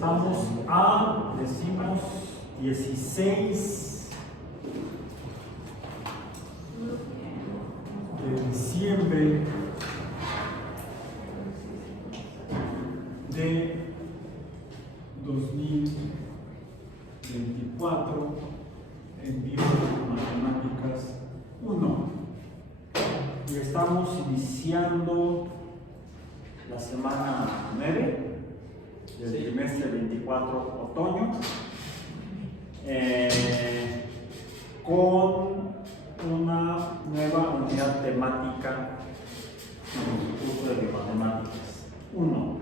Estamos a, decimos, 16 de diciembre de 2024 en Bio Matemáticas 1. Y estamos iniciando la semana 9 del trimestre 24 otoño con una nueva unidad temática en el curso de Matemáticas 1,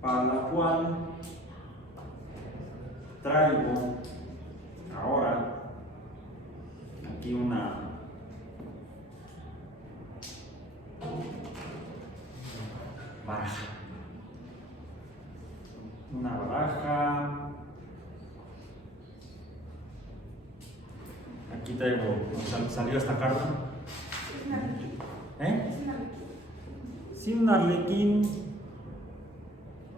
para la cual traigo ahora aquí una baraja. Una baraja. Aquí traigo, salió esta carta. ¿Eh? Sí, un arlequín.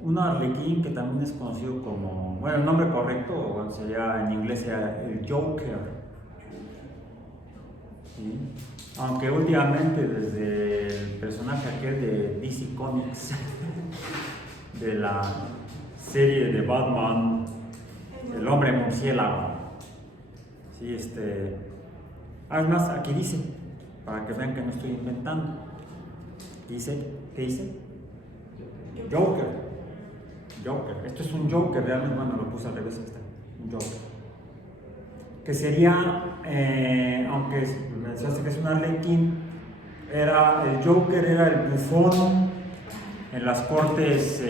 Un arlequín que también es conocido como, bueno, el nombre correcto sería en inglés sería el Joker. ¿Sí? Aunque últimamente desde el personaje aquel de DC Comics, de la serie de Batman, el hombre murciélago. Sí, además aquí dice, para que vean que no estoy inventando, dice, ¿qué dice? Joker. Joker. Esto es un Joker, realmente, bueno, lo puse al revés, un Joker. Que sería, aunque mencionaste que es un arlequín, el Joker era el bufón en las cortes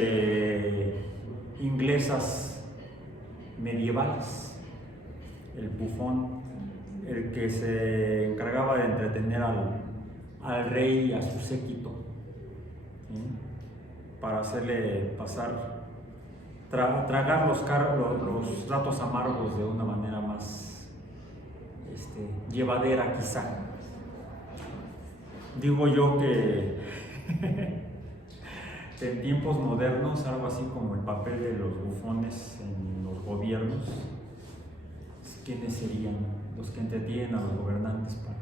inglesas medievales. El bufón, el que se encargaba de entretener al rey y a su séquito, ¿sí? Para hacerle pasar, tragar los ratos amargos de una manera más llevadera, quizá. Digo yo que en tiempos modernos, algo así como el papel de los bufones en los gobiernos, ¿quiénes serían los que entretienen a los gobernantes para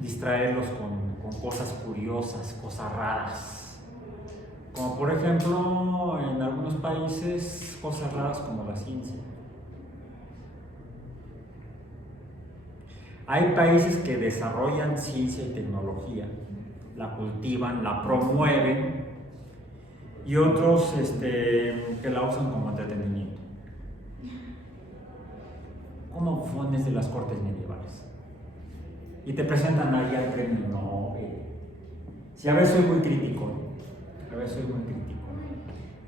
distraerlos con cosas curiosas, cosas raras? Como por ejemplo, en algunos países, cosas raras como la ciencia. Hay países que desarrollan ciencia y tecnología, la cultivan, la promueven, y otros que la usan como entretenimiento, como bufones de las cortes medievales. Y te presentan ahí al premio Nobel. Sí, a veces soy muy crítico.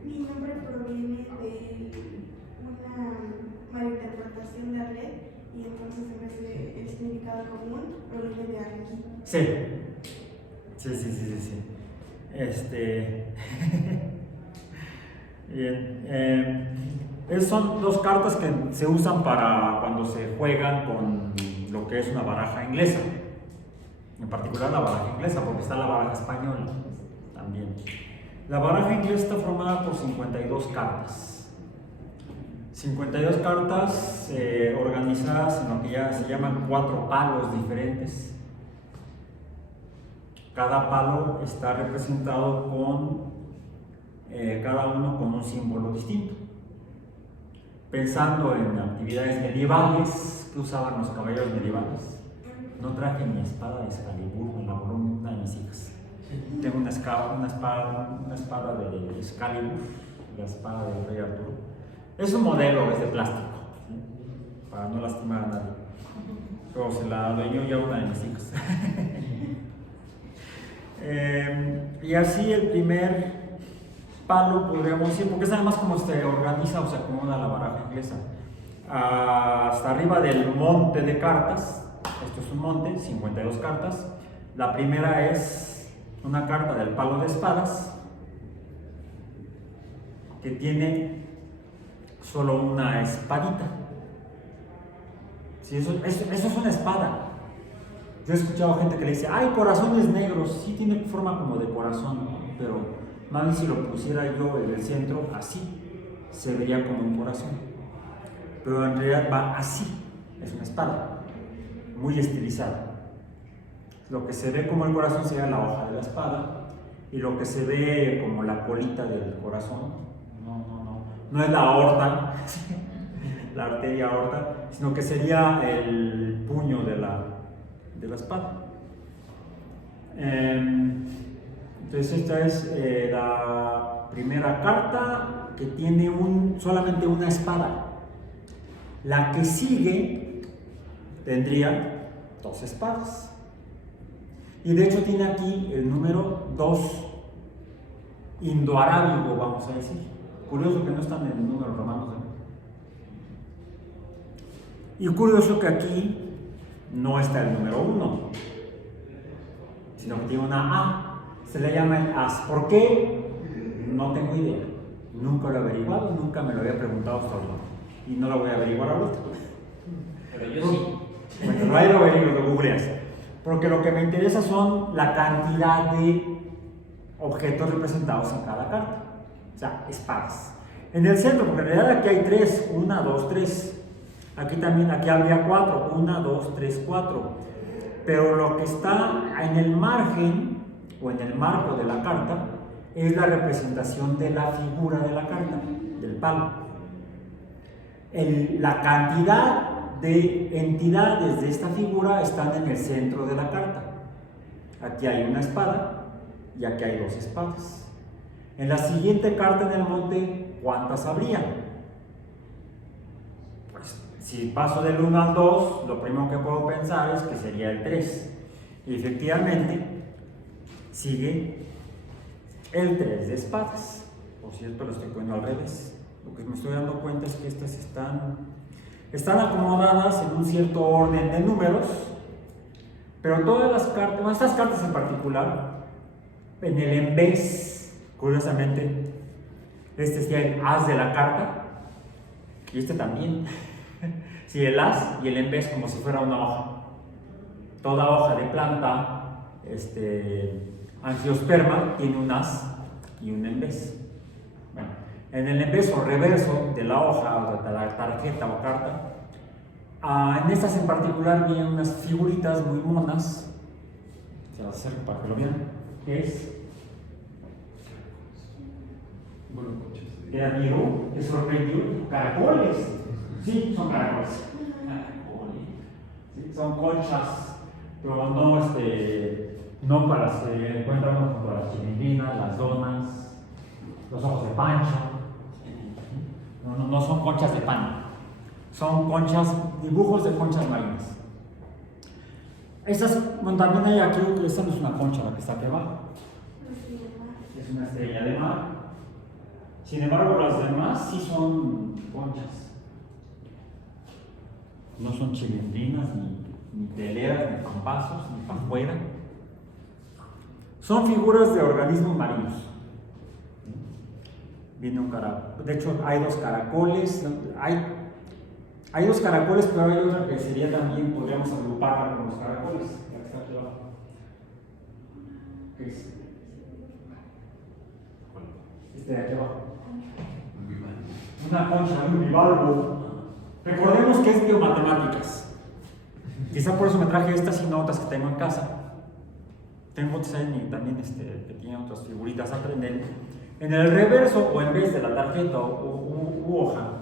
Mi nombre proviene de una malinterpretación de Arlet, y entonces en vez de el significado común proviene de aquí. Sí. Bien. Esas son dos cartas que se usan para cuando se juegan con lo que es una baraja inglesa. En particular la baraja inglesa, porque está la baraja española también. La baraja inglesa está formada por 52 cartas. 52 cartas organizadas en lo que ya se llaman 4 palos diferentes. Cada palo está representado con cada uno con un símbolo distinto. Pensando en actividades medievales que usaban los caballeros medievales, no traje mi espada de Excalibur, me la voló una de mis hijas. Tengo una espada de Excalibur, la espada del rey Arturo. Es un modelo, es de plástico, ¿sí? Para no lastimar a nadie. Pero se la adueñó ya una de mis hijas. Y así el primer palo, podríamos decir, porque es además como se organiza o se acomoda la baraja inglesa. Hasta arriba del monte de cartas, esto es un monte, 52 cartas. La primera es una carta del palo de espadas, que tiene solo una espadita. Sí, eso es una espada. Yo he escuchado gente que le dice, ay, corazones negros, sí tiene forma como de corazón, ¿no? Pero más bien si lo pusiera yo en el centro, así, se vería como un corazón. Pero en realidad va así, es una espada, muy estilizada. Lo que se ve como el corazón sería la hoja de la espada, y lo que se ve como la colita del corazón, no es la aorta, la arteria aorta, sino que sería el puño de la espada. Entonces esta es la primera carta que tiene solamente una espada. La que sigue tendría 2 espadas. Y de hecho tiene aquí el número 2, indoarábigo, vamos a decir. Curioso que no están en el número romano, ¿no? Y curioso que aquí no está el número 1, sino que tiene una A. Se le llama el as. ¿Por qué? No tengo idea. Nunca lo he averiguado, nunca me lo había preguntado hasta ahora. Y no lo voy a averiguar ahorita. Pero yo sí. Bueno, ahí lo averiguo, lo googleas. Porque lo que me interesa son la cantidad de objetos representados en cada carta. O sea, espadas. En el centro, porque en realidad aquí hay 3, 1, 2, 3. Aquí también, aquí habría 4, 1, 2, 3, 4. Pero lo que está en el margen o en el marco de la carta es la representación de la figura de la carta, del palo. La cantidad de entidades de esta figura están en el centro de la carta. Aquí hay una espada y aquí hay 2 espadas. En la siguiente carta en el monte, ¿cuántas habría? Pues si paso del 1 al 2, lo primero que puedo pensar es que sería el 3. Y efectivamente, sigue el 3 de espadas. Por cierto, lo estoy poniendo al revés. Lo que me estoy dando cuenta es que estas están acomodadas en un cierto orden de números, pero todas las cartas, bueno, estas cartas en particular, en el en vez, curiosamente, este sería el as de la carta, y este también. Sí, el as y el en vez como si fuera una hoja. Toda hoja de planta, angiosperma, tiene un as y un en vez. Bueno, en el en vez o reverso de la hoja o de la tarjeta o carta, en estas en particular vienen unas figuritas muy monas. Se las acerco para que lo vean. ¿Qué es? ¿Qué sorprendió? Caracoles. Sí, son caracoles. Sí, son conchas, pero no para se encuentran junto a las chilindrinas, las donas, los ojos de pancho. No son conchas de pan, son conchas, dibujos de conchas marinas. También hay aquí, esta no es una concha la que está aquí abajo, es una estrella de mar. Sin embargo, las demás sí son conchas. No son chilindrinas, ni teleras, ni compazos, ni pajuera. Son figuras de organismos marinos. Viene un caracol. De hecho, hay 2 caracoles. Hay 2 caracoles, pero hay otra que sería también, podríamos agruparla con los caracoles. La que está aquí abajo. ¿Qué es? Este de aquí abajo. Una concha, un bivalvo. Recordemos que es biomatemáticas. Quizá por eso me traje estas y no otras que tengo en casa. Tengo otras ahí también que tienen otras figuritas a aprender. En el reverso o en vez de la tarjeta u hoja,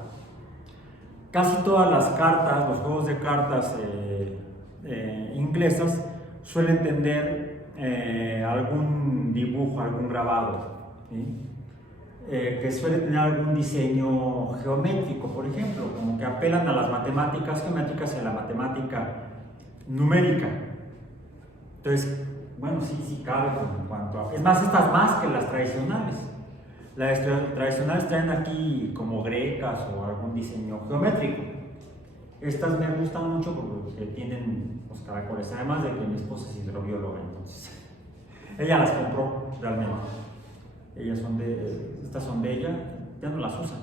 casi todas las cartas, los juegos de cartas inglesas suelen tener algún dibujo, algún grabado, ¿sí? Que suele tener algún diseño geométrico, por ejemplo, como que apelan a las matemáticas geométricas y a la matemática numérica. Entonces, bueno, sí cabe en cuanto a... Es más, estas más que las tradicionales. Las tradicionales traen aquí como grecas o algún diseño geométrico. Estas me gustan mucho porque tienen los caracoles, además de que mi esposa es hidrobióloga, entonces ella las compró realmente. Estas son de ella, ya no las usa.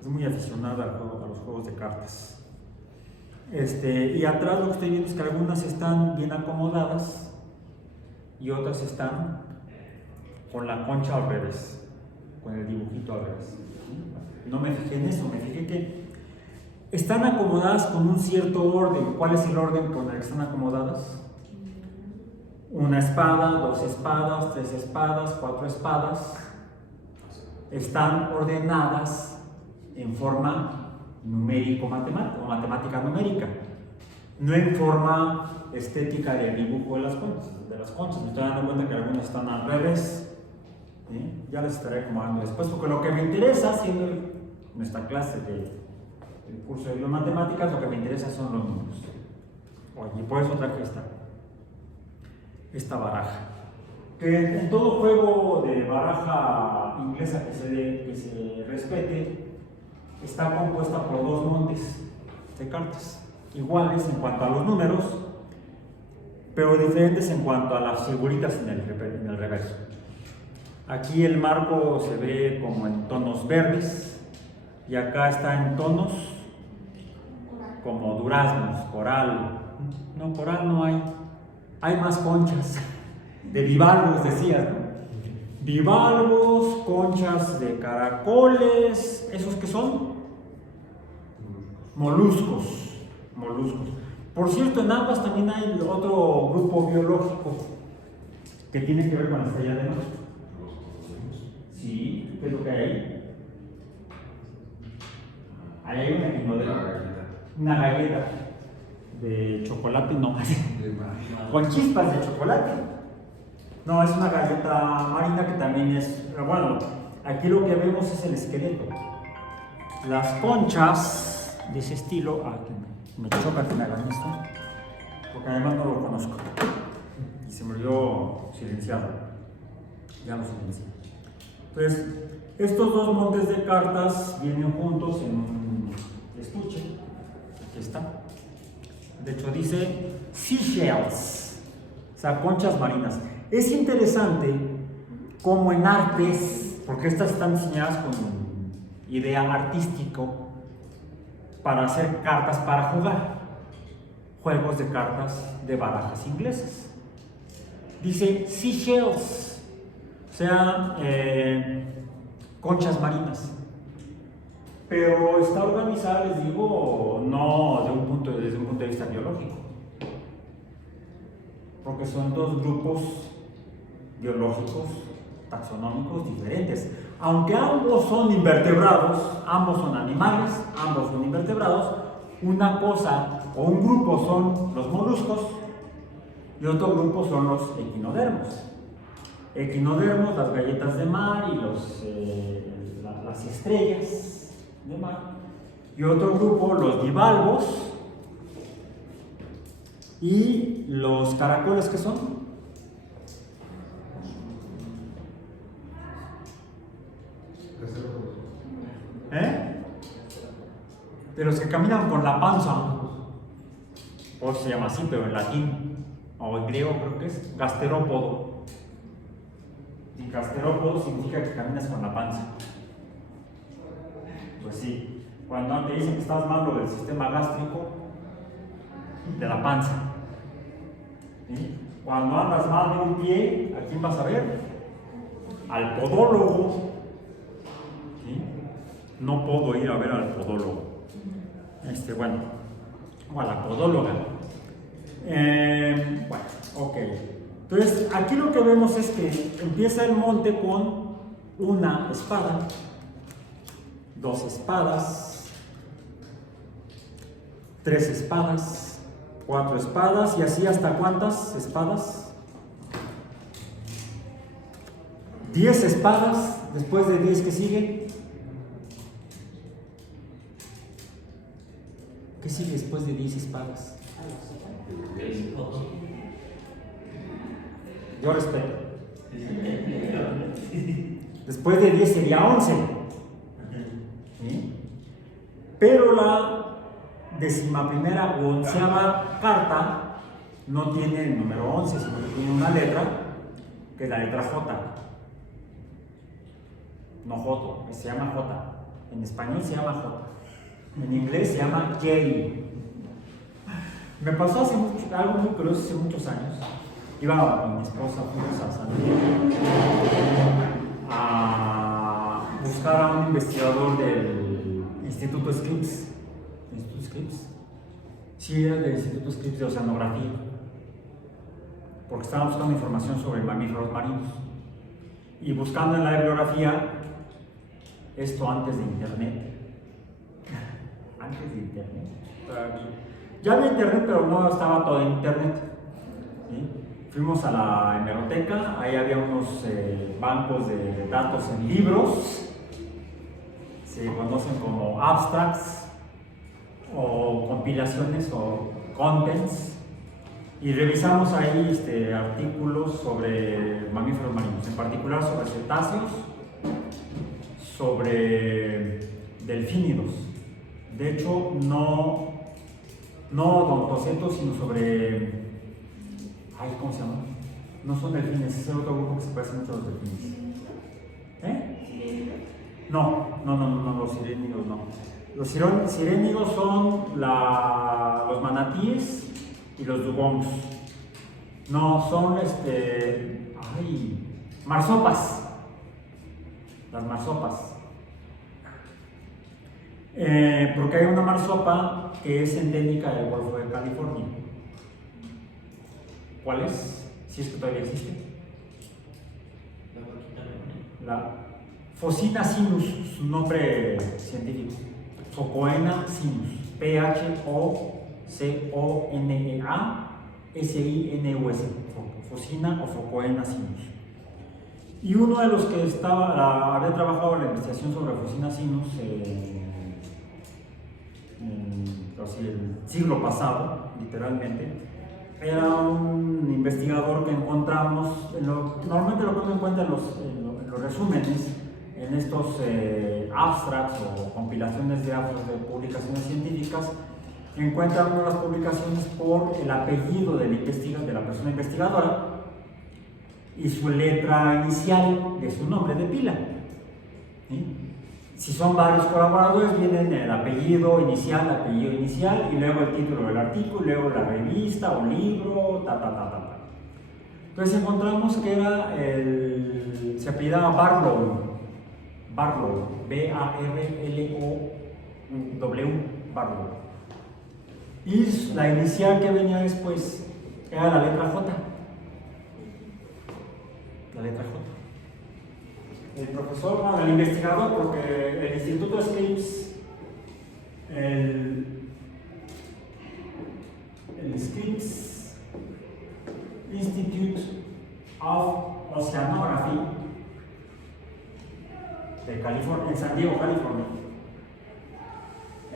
Es muy aficionada a los juegos de cartas. Y atrás lo que estoy viendo es que algunas están bien acomodadas y otras están con la concha al revés, con el dibujito al revés. No me fijé en eso, me fijé que están acomodadas con un cierto orden. ¿Cuál es el orden con el que están acomodadas? Una espada, 2 espadas, 3 espadas, 4 espadas. Están ordenadas en forma numérico-matemática o matemática numérica, no en forma estética del dibujo de las conchas. Me estoy dando cuenta que algunas están al revés. ¿Sí? Ya les estaré acomodando después, porque lo que me interesa, haciendo nuestra clase del curso de biomatemáticas, lo que me interesa son los números. Y por eso traje esta baraja. Que en todo juego de baraja inglesa que se respete, está compuesta por 2 montes de cartas, iguales en cuanto a los números, pero diferentes en cuanto a las figuritas en el reverso. Aquí el marco se ve como en tonos verdes y acá está en tonos como duraznos, coral. No, coral no hay más conchas. De bivalvos decías, ¿no? Bivalvos, conchas de caracoles, ¿esos qué son? Moluscos. Por cierto, en ambas también hay otro grupo biológico que tiene que ver con la estrella de mar. Sí, ¿qué es lo que hay ahí? Ahí hay una galleta de chocolate, no, con chispas de chocolate. No, es una galleta marina que también es, bueno, aquí lo que vemos es el esqueleto. Las conchas de ese estilo, me choca que me hagan esto, porque además no lo conozco y se me olvidó silenciado. Ya lo silencié. Entonces, estos 2 montes de cartas vienen juntos en un estuche. Aquí está. De hecho dice seashells, o sea, conchas marinas. Es interesante como en artes, porque estas están diseñadas con idea artístico para hacer cartas para jugar, juegos de cartas de barajas inglesas. Dice seashells, o sea, conchas marinas, pero está organizada, les digo, no desde un punto de vista biológico, porque son 2 grupos biológicos taxonómicos diferentes. Aunque ambos son invertebrados, ambos son animales, ambos son invertebrados, una cosa o un grupo son los moluscos y otro grupo son los equinodermos. Equinodermos, las galletas de mar y las estrellas de mar. Y otro grupo, los bivalvos y los caracoles, ¿qué son? De los que caminan con la panza, por eso se llama así, pero en latín o en griego creo que es gasterópodo. Y gasterópodo significa que caminas con la panza. Pues sí, cuando te dicen que estás malo del sistema gástrico, de la panza. ¿Sí? Cuando andas mal de un pie, ¿a quién vas a ver? Al podólogo. ¿Sí? No puedo ir a ver al podólogo. Bueno, o a la podóloga. Bueno, ok. Entonces, aquí lo que vemos es que empieza el monte con una espada, 2 espadas, 3 espadas, 4 espadas, y así hasta ¿cuántas espadas? 10 espadas. Después de 10, ¿qué sigue? ¿Qué sigue después de 10 espadas? Yo respeto. Después de 10 sería 11. ¿Sí? Pero la 11ª o 11ª carta no tiene el número 11, sino que tiene una letra, que es la letra J. No Joto, se llama J. En español se llama J. En inglés se llama J. Me pasó algo muy curioso hace muchos años. Iba con mi esposa, fuimos a San Diego a buscar a un investigador del Instituto Scripps. ¿Instituto Scripps? Sí, era del Instituto Scripps de Oceanografía, porque estábamos buscando información sobre mamíferos marinos. Y buscando en la bibliografía, esto antes de Internet. Antes de Internet. Ya había Internet, pero no estaba todo en Internet. ¿Sí? Fuimos a la hemeroteca, ahí había unos bancos de datos en libros, se conocen como abstracts o compilaciones o contents, y revisamos ahí artículos sobre mamíferos marinos, en particular sobre cetáceos, sobre delfínidos. De hecho, no odontocetos, sino sobre... ¿cómo se llama? No son delfines, es otro grupo que se parece mucho a los delfines. No, los sirénidos no. Los sirénidos son los manatíes y los dugongs. No, son marsopas. Las marsopas. Porque hay una marsopa que es endémica del Golfo de California. ¿Cuál es? Si es que todavía existe. La Phocina sinus, su nombre científico. Phocoena sinus. Phoconeasinus. Phocina o Phocoena sinus. Y uno de los que había trabajado en la investigación sobre Phocina sinus el siglo pasado, literalmente, era un investigador que encontramos, normalmente lo que uno encuentra en los resúmenes, en estos abstracts o compilaciones de abstracts de publicaciones científicas, encuentra una de las publicaciones por el apellido de la persona investigadora y su letra inicial de su nombre de pila. ¿Sí? Si son varios colaboradores, vienen el apellido inicial, y luego el título del artículo, y luego la revista o libro, Entonces encontramos que se apellidaba Barlow, B-A-R-L-O-W, Barlow. Y la inicial que venía después era la letra J. La letra J. El profesor, el investigador, porque el Instituto Scripps, el Scripps Institute of Oceanography de California, en San Diego, California.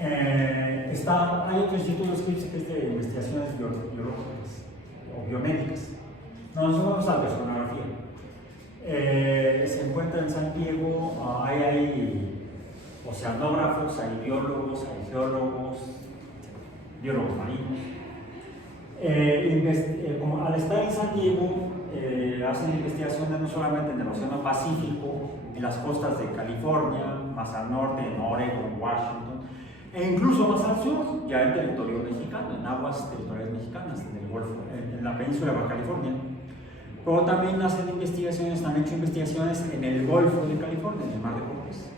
Hay otro instituto Scripps que es de investigaciones biológicas o biomédicas. Nosotros vamos a la oceanografía. Se encuentra en San Diego, hay oceanógrafos, hay biólogos, hay geólogos, biólogos marinos. Al estar en San Diego, hacen investigaciones no solamente en el Océano Pacífico, en las costas de California, más al norte, en Oregon, Washington, e incluso más al sur, ya en territorio mexicano, en aguas territoriales mexicanas, en el Golfo, en la península de Baja California. Pero también han hecho investigaciones en el Golfo de California, en el Mar de Cortés,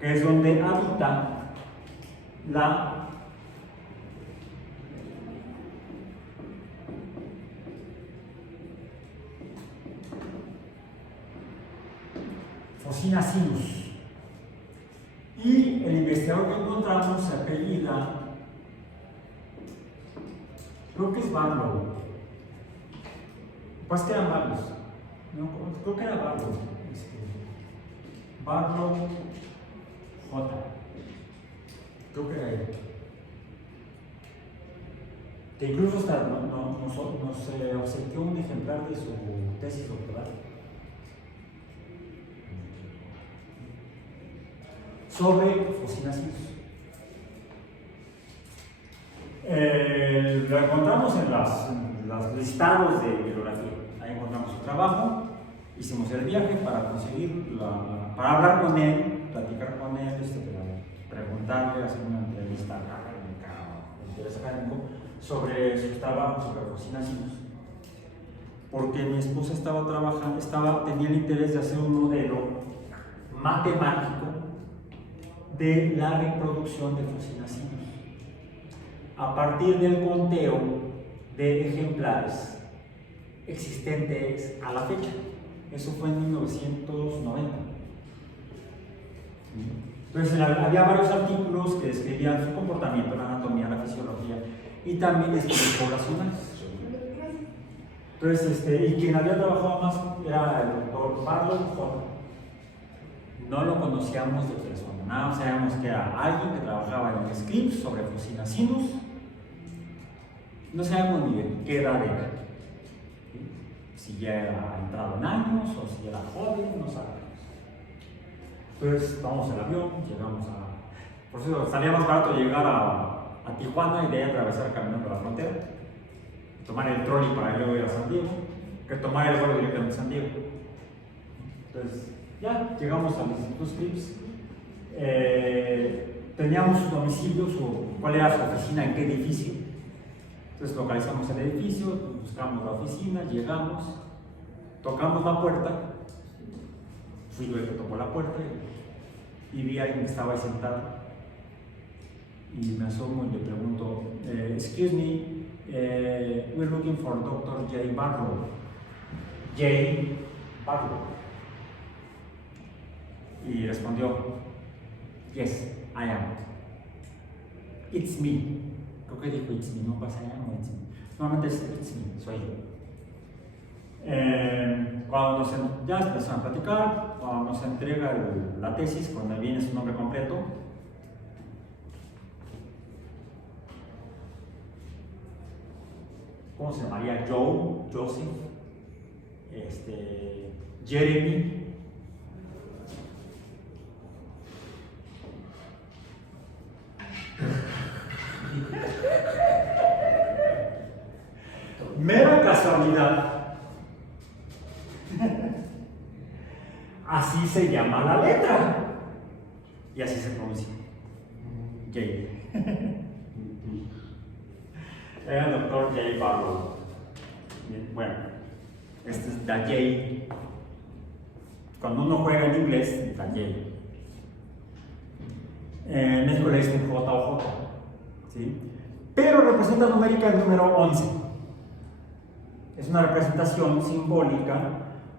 que es donde habita la Phocina sinus. Y el investigador que encontramos se apellida, creo que es Barlow. Pues que eran varios. No, creo que era Barlow. Barlow J. Creo que era él. Que incluso hasta nos obsequió un ejemplar de su tesis doctoral. Sobre Phocina sinus. Lo encontramos en los listados de bibliografía. Ahí encontramos su trabajo, hicimos el viaje para para hablar con él, platicar con él, preguntarle, hacer una entrevista académica, interés académico, sobre sus trabajos sobre fosinacinos. Porque mi esposa estaba trabajando, tenía el interés de hacer un modelo matemático de la reproducción de fosinacinos a partir del conteo de ejemplares existentes a la fecha. Eso fue en 1990. Entonces había varios artículos que describían su comportamiento, la anatomía, la fisiología y también estudios poblacionales. Entonces, y quien había trabajado más era el doctor Barlow Hall. No lo conocíamos de persona, nada más sabíamos que era alguien que trabajaba en scripts sobre fosinacinos. No sabíamos ni de qué edad era, si ya era entrado en años o si era joven, no sabemos. Entonces tomamos el avión, llegamos a... Por eso salía más barato llegar a Tijuana y de ahí atravesar caminando la frontera, tomar el trolley para luego ir a San Diego, que tomar el vuelo directamente a San Diego. Entonces ya llegamos al Instituto Scripps, teníamos su domicilio, cuál era su oficina, en qué edificio. Entonces localizamos el edificio, buscamos la oficina, llegamos, tocamos la puerta, fui yo el que tocó la puerta y vi a alguien que estaba ahí sentado y me asomo y le pregunto, excuse me, we're looking for Dr. J. Barlow. J. Barlow. Y respondió, yes, I am. It's me. Creo que dijo it's me, no pasa nada, no it's me. Normalmente es it's me, soy yo. Cuando ya empezaron a platicar, cuando nos entrega la tesis, cuando viene su nombre completo, ¿cómo se llamaría? Joe, Joseph, Jeremy. Mera casualidad. Así se llama la letra. Y así se pronuncia. J. Era el doctor J. Barlow. Bueno, este es la J. Cuando uno juega en inglés, la J. En México le dicen J o J. ¿Sí? Pero representa numérica el número 11. Es una representación simbólica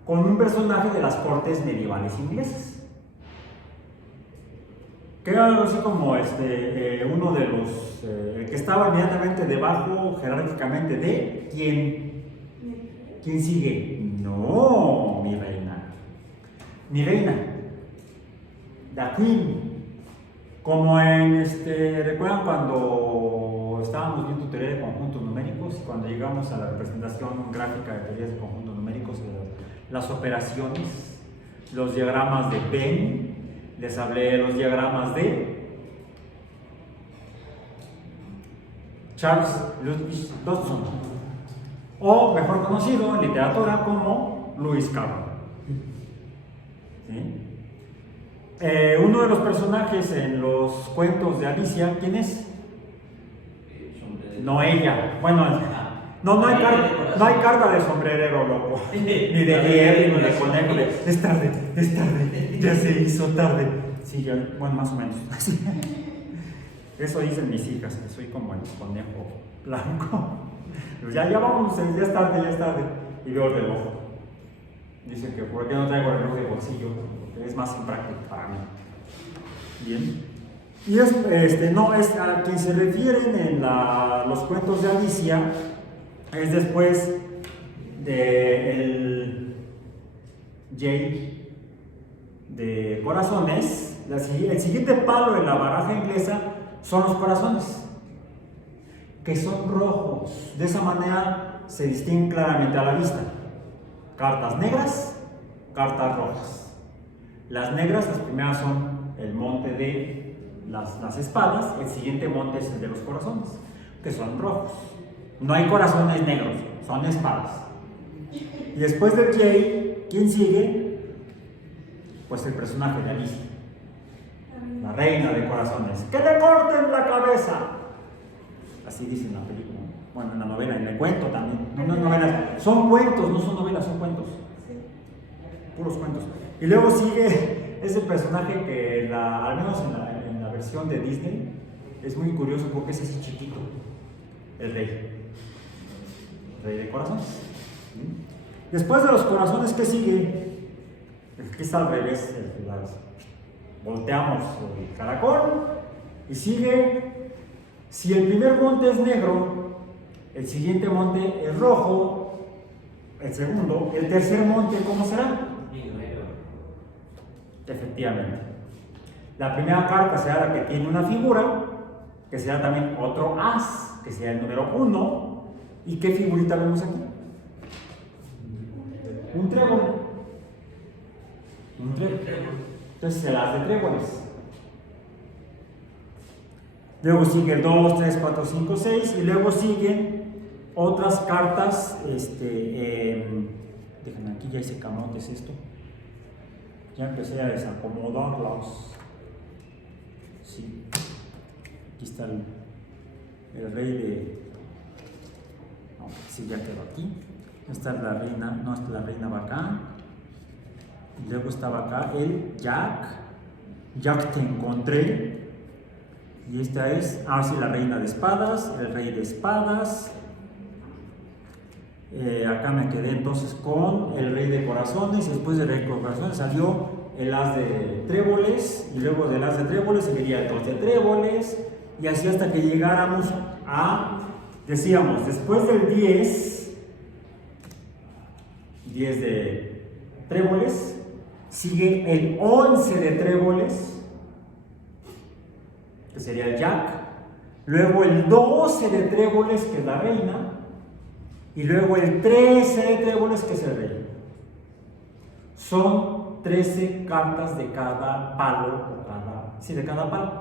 con un personaje de las cortes medievales inglesas. Que era algo así como uno de los, el que estaba inmediatamente debajo jerárquicamente de ¿quién sigue? No, mi reina. Mi reina. La Queen. Como en, ¿recuerdan cuando estábamos viendo teoría de conjuntos numéricos y cuando llegamos a la representación gráfica de teorías de conjuntos numéricos, las operaciones, los diagramas de Venn, les hablé de los diagramas de Charles Ludwig Dodson, o mejor conocido en literatura como Lewis Carroll. ¿Sí? Uno de los personajes en los cuentos de Alicia, ¿quién es? No ella. Bueno, no hay carta de sombrerero, loco. Ni de Jerry, ni de conejo. Es tarde, ya se hizo tarde. Sí, ya, bueno, más o menos. Eso dicen mis hijas, que soy como el conejo blanco. Ya vamos, ya es tarde. Y veo el reloj. Dicen que ¿por qué no traigo el reloj de bolsillo? Porque es más impráctico para mí. Bien. Y es a quien se refieren en los cuentos de Alicia, es después del J de corazones. El siguiente palo en la baraja inglesa son los corazones, que son rojos. De esa manera se distinguen claramente a la vista. Cartas negras, cartas rojas. Las negras, las primeras son el monte de las espadas, el siguiente monte es el de los corazones, que son rojos. No hay corazones negros, son espadas. Y después del J, ¿quién sigue? Pues el personaje de Alicia, la reina de corazones. ¡Que le corten la cabeza! Así dice en la película. Bueno, en la novela, en el cuento también. No es novelas. Son cuentos, no son novelas, son cuentos. Sí. Puros cuentos. Y luego sigue ese personaje que, al menos en la versión de Disney, es muy curioso porque es así chiquito. El rey. El rey de corazones. Después de los corazones, ¿qué sigue? Aquí está al revés. Volteamos el caracol y sigue. Si el primer monte es negro, el siguiente monte es rojo, el segundo, el tercer monte, ¿cómo será? Efectivamente. La primera carta será la que tiene una figura, que será también otro as, que será el número 1. ¿Y qué figurita vemos aquí? Un trébol. Un trébol. Entonces el as de tréboles. Luego sigue el 2, 3, 4, 5, 6 y luego siguen otras cartas. Déjenme aquí, ya hice camotes esto. Ya empecé a desacomodarlos. Sí. Aquí está el rey de... No, sí, ya quedó aquí. Esta es la reina, no, esta la reina va acá. Y luego estaba acá el Jack. Jack te encontré. Y esta es, sí, la reina de espadas, el rey de espadas. Acá me quedé entonces con el rey de corazones. Y después del rey de corazones salió el as de tréboles. Y luego del as de tréboles seguiría el 2 de tréboles. Y así hasta que llegáramos a, decíamos, después del 10 de tréboles, sigue el 11 de tréboles, que sería el Jack, luego el 12 de tréboles, que es la reina, y luego el 13 de tréboles, que es el rey. Son 13 cartas de cada palo, de cada palo,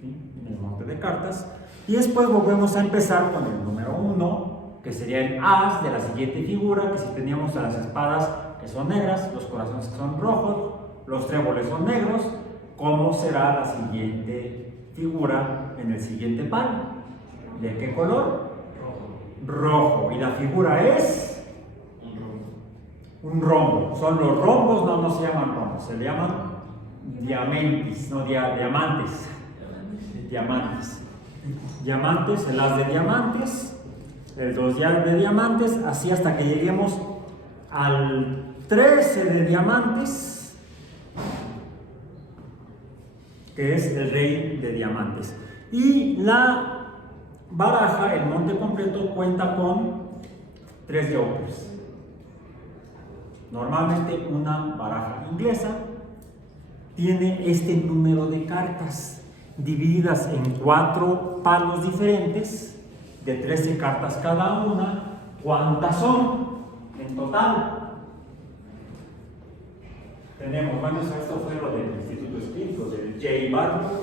¿sí? En el monte de cartas. Y después volvemos a empezar con el número 1, que sería el as de la siguiente figura, que si teníamos a las espadas que son negras, los corazones que son rojos, los tréboles son negros, ¿cómo será la siguiente figura en el siguiente palo? ¿De qué color? Rojo. Y la figura es un rombo. Son los rombos, no se llaman rombos, se le llaman diamantes, no diamantes. Diamantes. Diamantes, el as de diamantes, el 2 de diamantes, así hasta que lleguemos al 13 de diamantes, que es el rey de diamantes. Y la baraja, el monte completo, cuenta con 3 jokers. Normalmente una baraja inglesa tiene este número de cartas divididas en 4 palos diferentes de 13 cartas cada una. ¿Cuántas son en total? Tenemos, bueno, esto fue lo del Instituto Espíritu, del J. Barlow,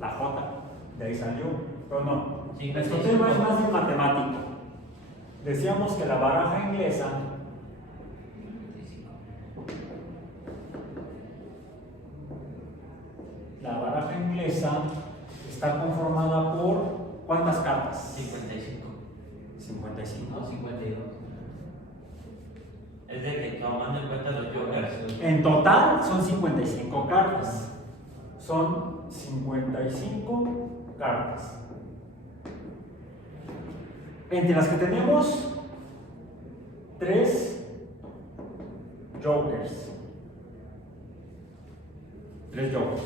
la J, de ahí salió, pero no, nuestro tema es más bien matemático. Decíamos que la baraja inglesa está conformada por ¿cuántas cartas? 55. 55. No, 52. Es de que tomando en cuenta los jokers. En total son 55 cartas. Son 55 cartas. Entre las que tenemos 3 jokers. 3 jokers.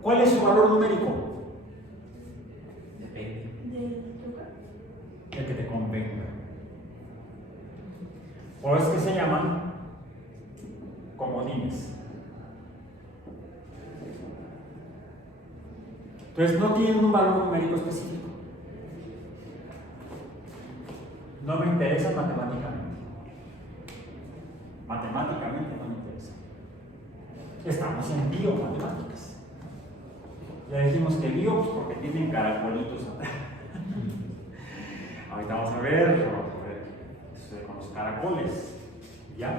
¿Cuál es su valor numérico? Depende. El que te convenga. Por eso es que se llaman comodines. Entonces no tienen un valor numérico específico. No me interesa matemáticamente. Matemáticamente no me interesa. Estamos en biomatemáticas. Ya dijimos que bio, pues porque tienen caracolitos atrás. Ahorita vamos a ver con los caracoles. Ya.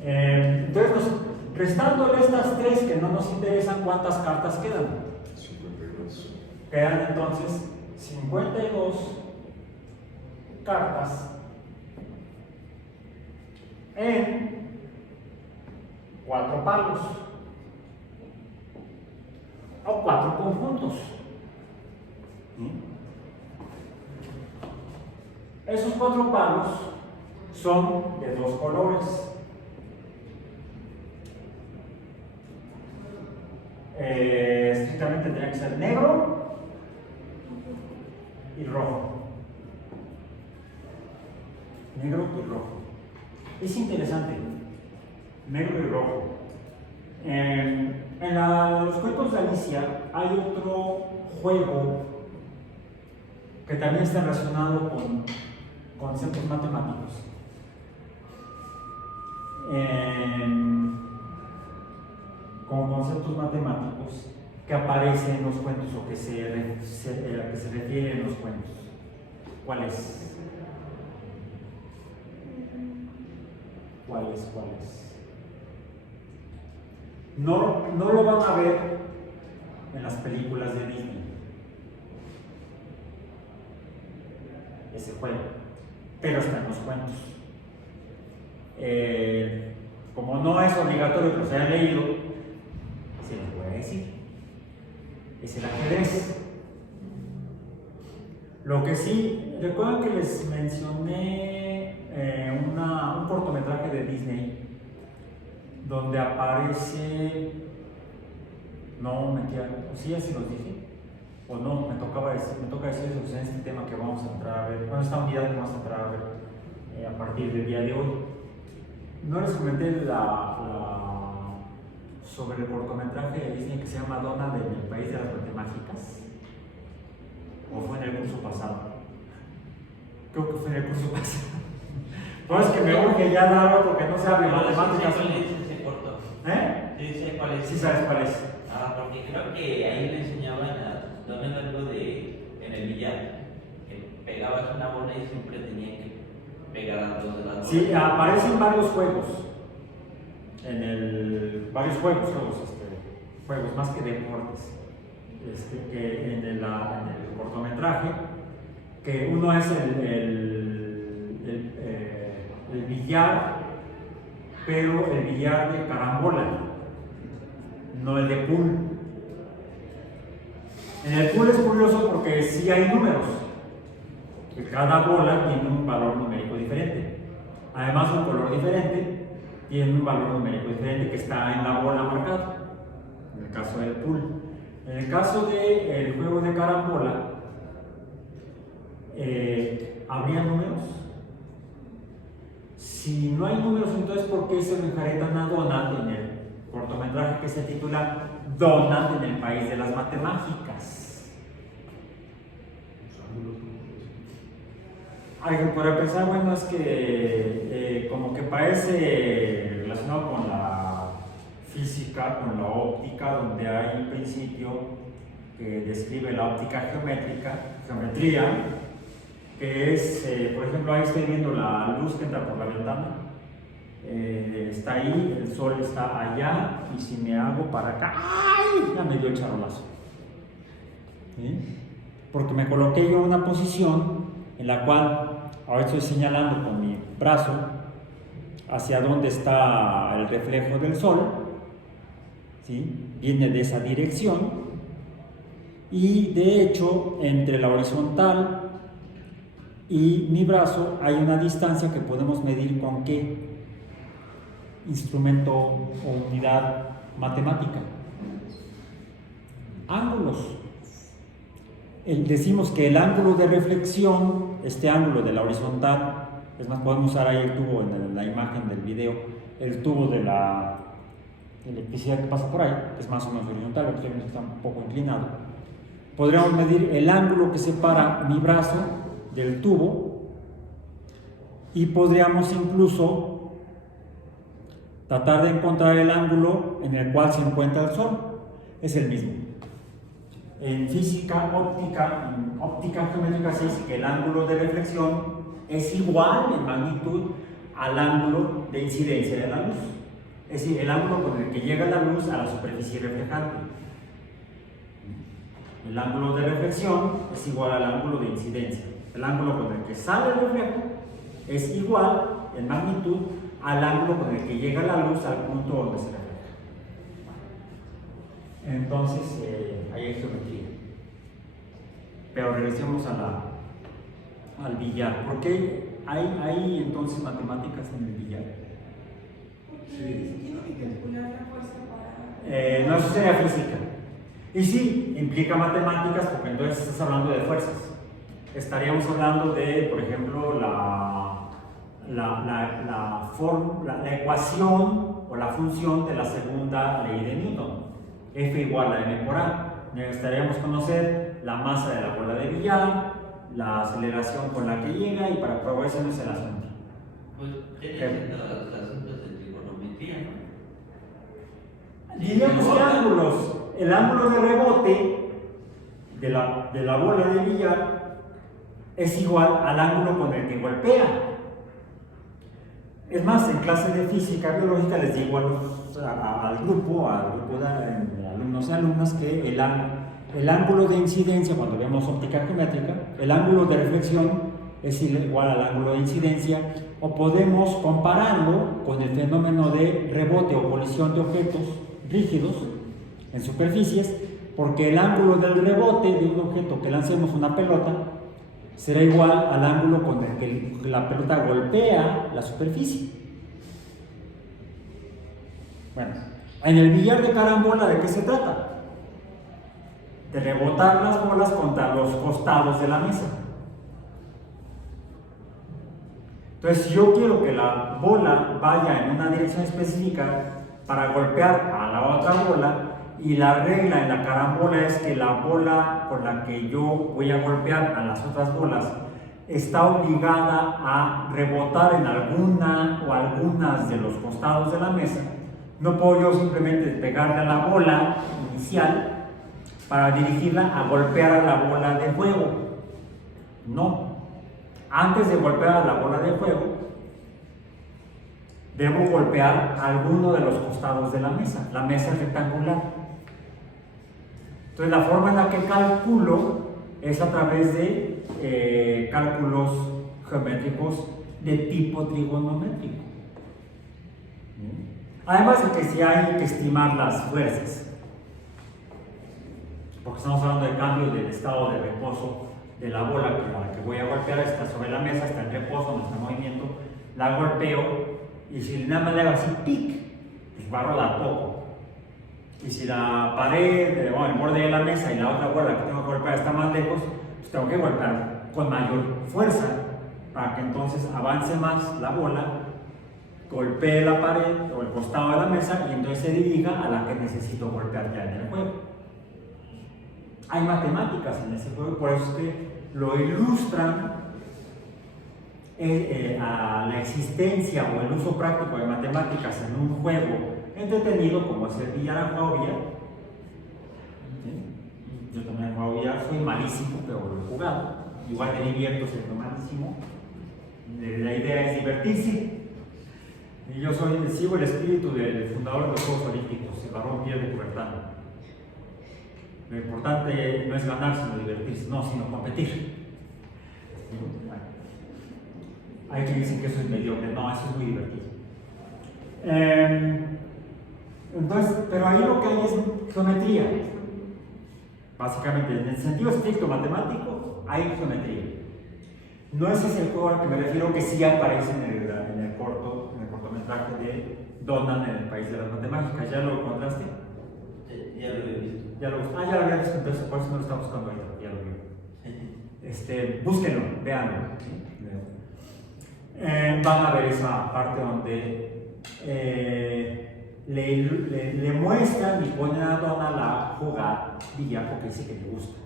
Entonces, restándole estas 3 que no nos interesan, ¿cuántas cartas quedan? Quedan entonces 52 cartas en 4 palos o 4 conjuntos. Esos 4 palos son de 2 colores. Estrictamente tendría que ser negro y rojo. Negro y rojo. Es interesante. Negro y rojo. En los cuentos de Alicia hay otro juego que también está relacionado con conceptos matemáticos. Con conceptos matemáticos que aparecen en los cuentos o que se refieren en los cuentos. ¿Cuál es? ¿Cuál es? No lo van a ver en las películas de Disney, ese juego, pero está en los cuentos. Como no es obligatorio que los hayan leído, se les puede decir. Es el ajedrez. Lo que sí, recuerdo que les mencioné un cortometraje de Disney donde aparece, no, mentira, sí, así los dije, o no, me toca decir eso en este tema que vamos a entrar a ver, bueno, esta unidad que vamos a entrar a ver a partir del día de hoy. No les comenté sobre el cortometraje de Disney que se llama Donald en el País de las Matemáticas, o fue en el curso pasado, creo que fue en el curso pasado. No, es que me urge ya dar otro que no sea de matemáticas. Sí, sé cuál es. Sí, sabes cuál es. Porque creo que ahí le enseñaban a Donald algo en el billar, que pegabas una bola y siempre tenía que pegar a 2 de las bolas. Sí, aparecen varios juegos. Varios juegos, juegos más que deportes. Que en el cortometraje, que uno es el billar, pero el billar de carambola, no el de pool. En el pool es curioso porque sí hay números, que cada bola tiene un valor numérico diferente, además un color diferente, tiene un valor numérico diferente que está en la bola marcado, en el caso del pool. En el caso del juego de carambola, ¿habría números? Si no hay números, entonces ¿por qué se lo enjaretan a Donald en el cortometraje que se titula Donald en el País de las Matemáticas? Algo por empezar, bueno, es que como que parece relacionado con la física, con la óptica, donde hay un principio que describe la óptica geometría, que es, por ejemplo, ahí estoy viendo la luz que entra por la ventana, está ahí, el sol está allá, y si me hago para acá, ¡ay! Ya me dio el charolazo. ¿Sí? Porque me coloqué yo en una posición en la cual ahora estoy señalando con mi brazo hacia donde está el reflejo del sol, ¿sí? Viene de esa dirección, y de hecho entre la horizontal y mi brazo hay una distancia que podemos medir con qué instrumento o unidad matemática. Ángulos. Decimos que el ángulo de reflexión, este ángulo de la horizontal, es más, podemos usar ahí el tubo en la imagen del video, el tubo de la electricidad que pasa por ahí, que es más o menos horizontal, lo que estoy viendo está un poco inclinado. Podríamos medir el ángulo que separa mi brazo del tubo, y podríamos incluso tratar de encontrar el ángulo en el cual se encuentra el sol. Es el mismo. En física óptica, en óptica geométrica, se dice que el ángulo de reflexión es igual en magnitud al ángulo de incidencia de la luz, es decir, el ángulo con el que llega la luz a la superficie reflejante. El ángulo de reflexión es igual al ángulo de incidencia. El ángulo con el que sale el reflejo es igual en magnitud al ángulo con el que llega la luz al punto donde se refleja. Entonces, ahí hay geometría. Pero regresemos al billar. ¿Por qué hay entonces matemáticas en el billar? Porque tiene que calcular la fuerza para... No, eso sería física. Y sí, implica matemáticas porque entonces estás hablando de fuerzas. Estaríamos hablando de, por ejemplo, la ecuación o la función de la segunda ley de Newton, F igual a m por a. Necesitaríamos conocer la masa de la bola de billar, la aceleración con la que llega, y para probar eso no es el asunto. Pues tienen los asuntos de trigonometría, ¿no? Diríamos que ángulos, el ángulo de rebote de la bola de billar es igual al ángulo con el que golpea. Es más, en clase de física biológica les digo al grupo de alumnos y alumnas que el ángulo de incidencia, cuando vemos óptica geométrica, el ángulo de reflexión es igual al ángulo de incidencia, o podemos compararlo con el fenómeno de rebote o colisión de objetos rígidos en superficies, porque el ángulo del rebote de un objeto que lancemos, una pelota, será igual al ángulo con el que la pelota golpea la superficie. Bueno, en el billar de carambola, ¿de qué se trata? De rebotar las bolas contra los costados de la mesa. Entonces, si yo quiero que la bola vaya en una dirección específica para golpear a la otra bola, y la regla en la carambola es que la bola con la que yo voy a golpear a las otras bolas está obligada a rebotar en alguna o algunas de los costados de la mesa, no puedo yo simplemente pegarle a la bola inicial para dirigirla a golpear a la bola de juego. No. Antes de golpear a la bola de juego, debo golpear alguno de los costados de la mesa. La mesa es rectangular. Entonces, la forma en la que calculo es a través de cálculos geométricos de tipo trigonométrico. Además de que sí hay que estimar las fuerzas, porque estamos hablando de cambio del estado de reposo de la bola, que la que voy a golpear está sobre la mesa, está en reposo, no está en movimiento, la golpeo, y si nada más le hago así, ¡pic!, pues va a rodar poco. Y si la pared, el borde de la mesa y la otra bola que tengo que golpear está más lejos, pues tengo que golpear con mayor fuerza para que entonces avance más la bola, golpee la pared o el costado de la mesa y entonces se dirija a la que necesito golpear ya en el juego. Hay matemáticas en ese juego, por eso es que lo ilustran a la existencia o el uso práctico de matemáticas en un juego entretenido como es el billar. ¿Han jugado billar? ¿Sí? Yo también he jugado billar, soy malísimo, pero lo he jugado. Igual me divierto siendo malísimo. La idea es divertirse. Y yo sigo el espíritu del fundador de los Juegos Olímpicos, el barón Pierre de Coubertin. Lo importante no es ganar, sino divertirse, sino competir. Bueno, hay quien dice que eso es mediocre, no, eso es muy divertido. Entonces, pero ahí lo que hay es geometría. Básicamente, en el sentido estricto matemático, hay geometría. No ese es el juego al que me refiero, que sí aparece en el cortometraje de Donnan en el País de las Matemáticas. ¿Ya lo encontraste? Ya lo he visto. Ya lo había visto, entonces por eso no lo está buscando ahorita, ya lo vio. Búsquenlo, véanlo. Van a ver esa parte donde le muestran y ponen a Donald a jugar billar porque dice que le gusta.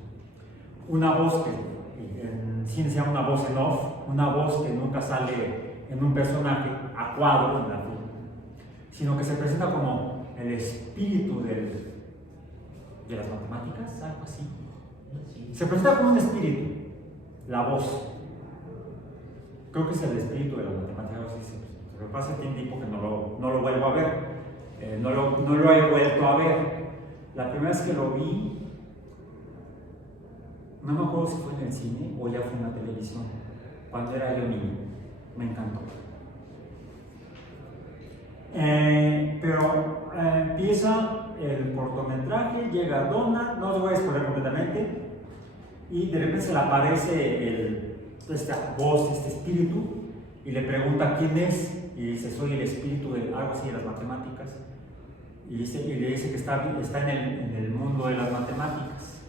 Una voz que en cine se llama una voz en off, una voz que nunca sale en un personaje a cuadro en la film, sino que se presenta como el espíritu de las matemáticas, algo así. Se presenta como un espíritu, la voz. Creo que es el espíritu de las matemáticas. Lo que pasa es que tiene tiempo que no lo vuelvo a ver. No lo he vuelto a ver. La primera vez que lo vi, No me acuerdo si fue en el cine o ya fue en la televisión, cuando era yo niño. Me encantó. Pero empieza el cortometraje, llega Donald, no os voy a spoiler completamente, y de repente se le aparece esta voz, este espíritu, y le pregunta quién es, y dice: soy el espíritu de algo así de las matemáticas, y le dice que está en el mundo de las matemáticas,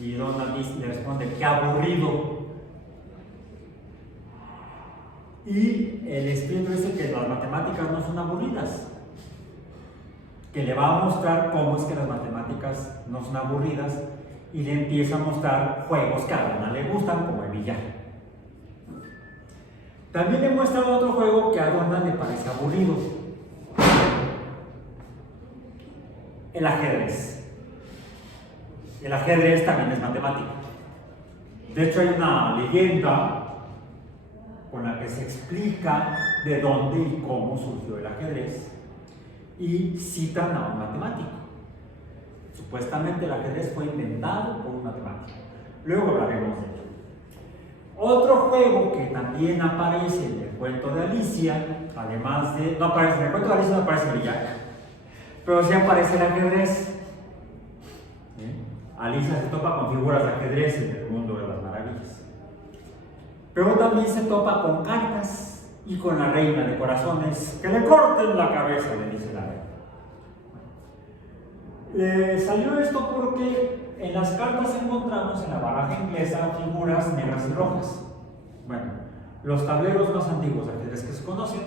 y Donald le responde: qué aburrido. Y el espíritu dice que las matemáticas no son aburridas, que le va a mostrar cómo es que las matemáticas no son aburridas, y le empieza a mostrar juegos que a Donald le gustan, como el billar. También le muestra otro juego que a Donald le parece aburrido: el ajedrez. El ajedrez también es matemático. De hecho, hay una leyenda con la que se explica de dónde y cómo surgió el ajedrez, y citan a un matemático. Supuestamente el ajedrez fue inventado por un matemático. Luego hablaremos de ello. Otro juego que también aparece en el cuento de Alicia, además de... no aparece en el cuento de Alicia, no aparece el billar, pero sí aparece el ajedrez. Alicia se topa con figuras de ajedrez en el mundo de las maravillas. Pero también se topa con cartas y con la reina de corazones. Que le corten la cabeza, le dice la reina. Salió esto porque en las cartas encontramos en la baraja inglesa figuras negras y rojas. Bueno, los tableros más antiguos de ajedrez que se conocen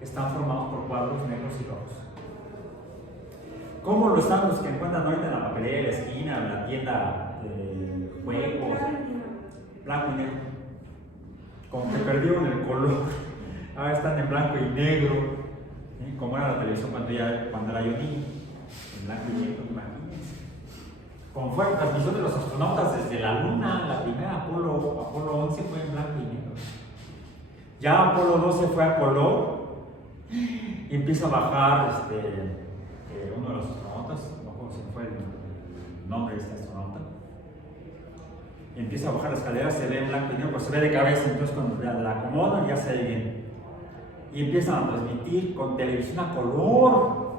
están formados por cuadros negros y rojos. ¿Cómo lo están los que encuentran ahorita en la papelería de la esquina, en la tienda de juegos? Blanco y negro. Como que perdieron el color. Ahora están en blanco y negro. Como era la televisión cuando era yo niño. En blanco y negro, imagínense. Como fue la transmisión de los astronautas desde la Luna, la primera Apolo 11 fue en blanco y negro. Ya Apolo 12 fue a color. Y empieza a bajar uno de los astronautas, no recuerdo si fue el nombre de este astronauta, y empieza a bajar la escalera, se ve en blanco y negro, pues se ve de cabeza, entonces cuando la acomodan ya se ve bien. Y empiezan a transmitir con televisión a color,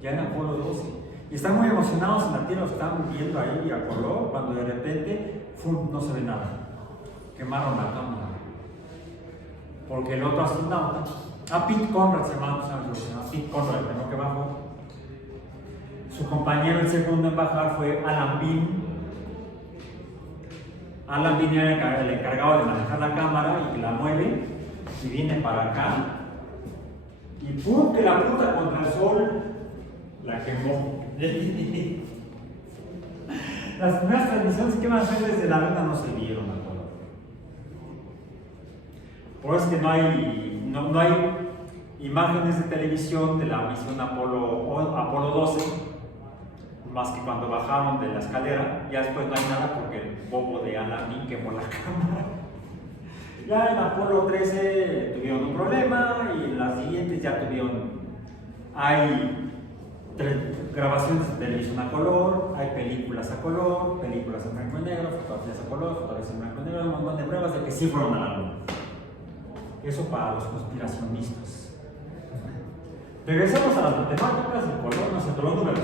ya en Apolo 12. Y están muy emocionados en la Tierra, lo están viendo ahí a color, cuando de repente, ¡fum!, no se ve nada. Quemaron la cámara. Porque el otro astronauta, Pete Conrad se llama, Pete Conrad, el primero que bajó. Su compañero, el segundo en bajar, fue Alan Bean. Alan Bean era el encargado de manejar la cámara y que la mueve y viene para acá. Y ¡pum!, que la punta contra el sol la quemó. Las primeras transmisiones que iban a hacer desde la Luna no se vieron a todo. Por eso es que no hay imágenes de televisión de la misión Apolo 12. Más que cuando bajaron de la escalera, ya después no hay nada porque el bobo de Alan quemó la cámara. Ya en Apolo 13 tuvieron un problema y en las siguientes ya hay grabaciones de televisión a color, hay películas a color, películas en blanco y negro, fotografías a color, fotografías en blanco y negro, un montón de pruebas de que sí fueron a la Luna. Eso para los conspiracionistas. Regresemos a las matemáticas, el color, nosotros los números.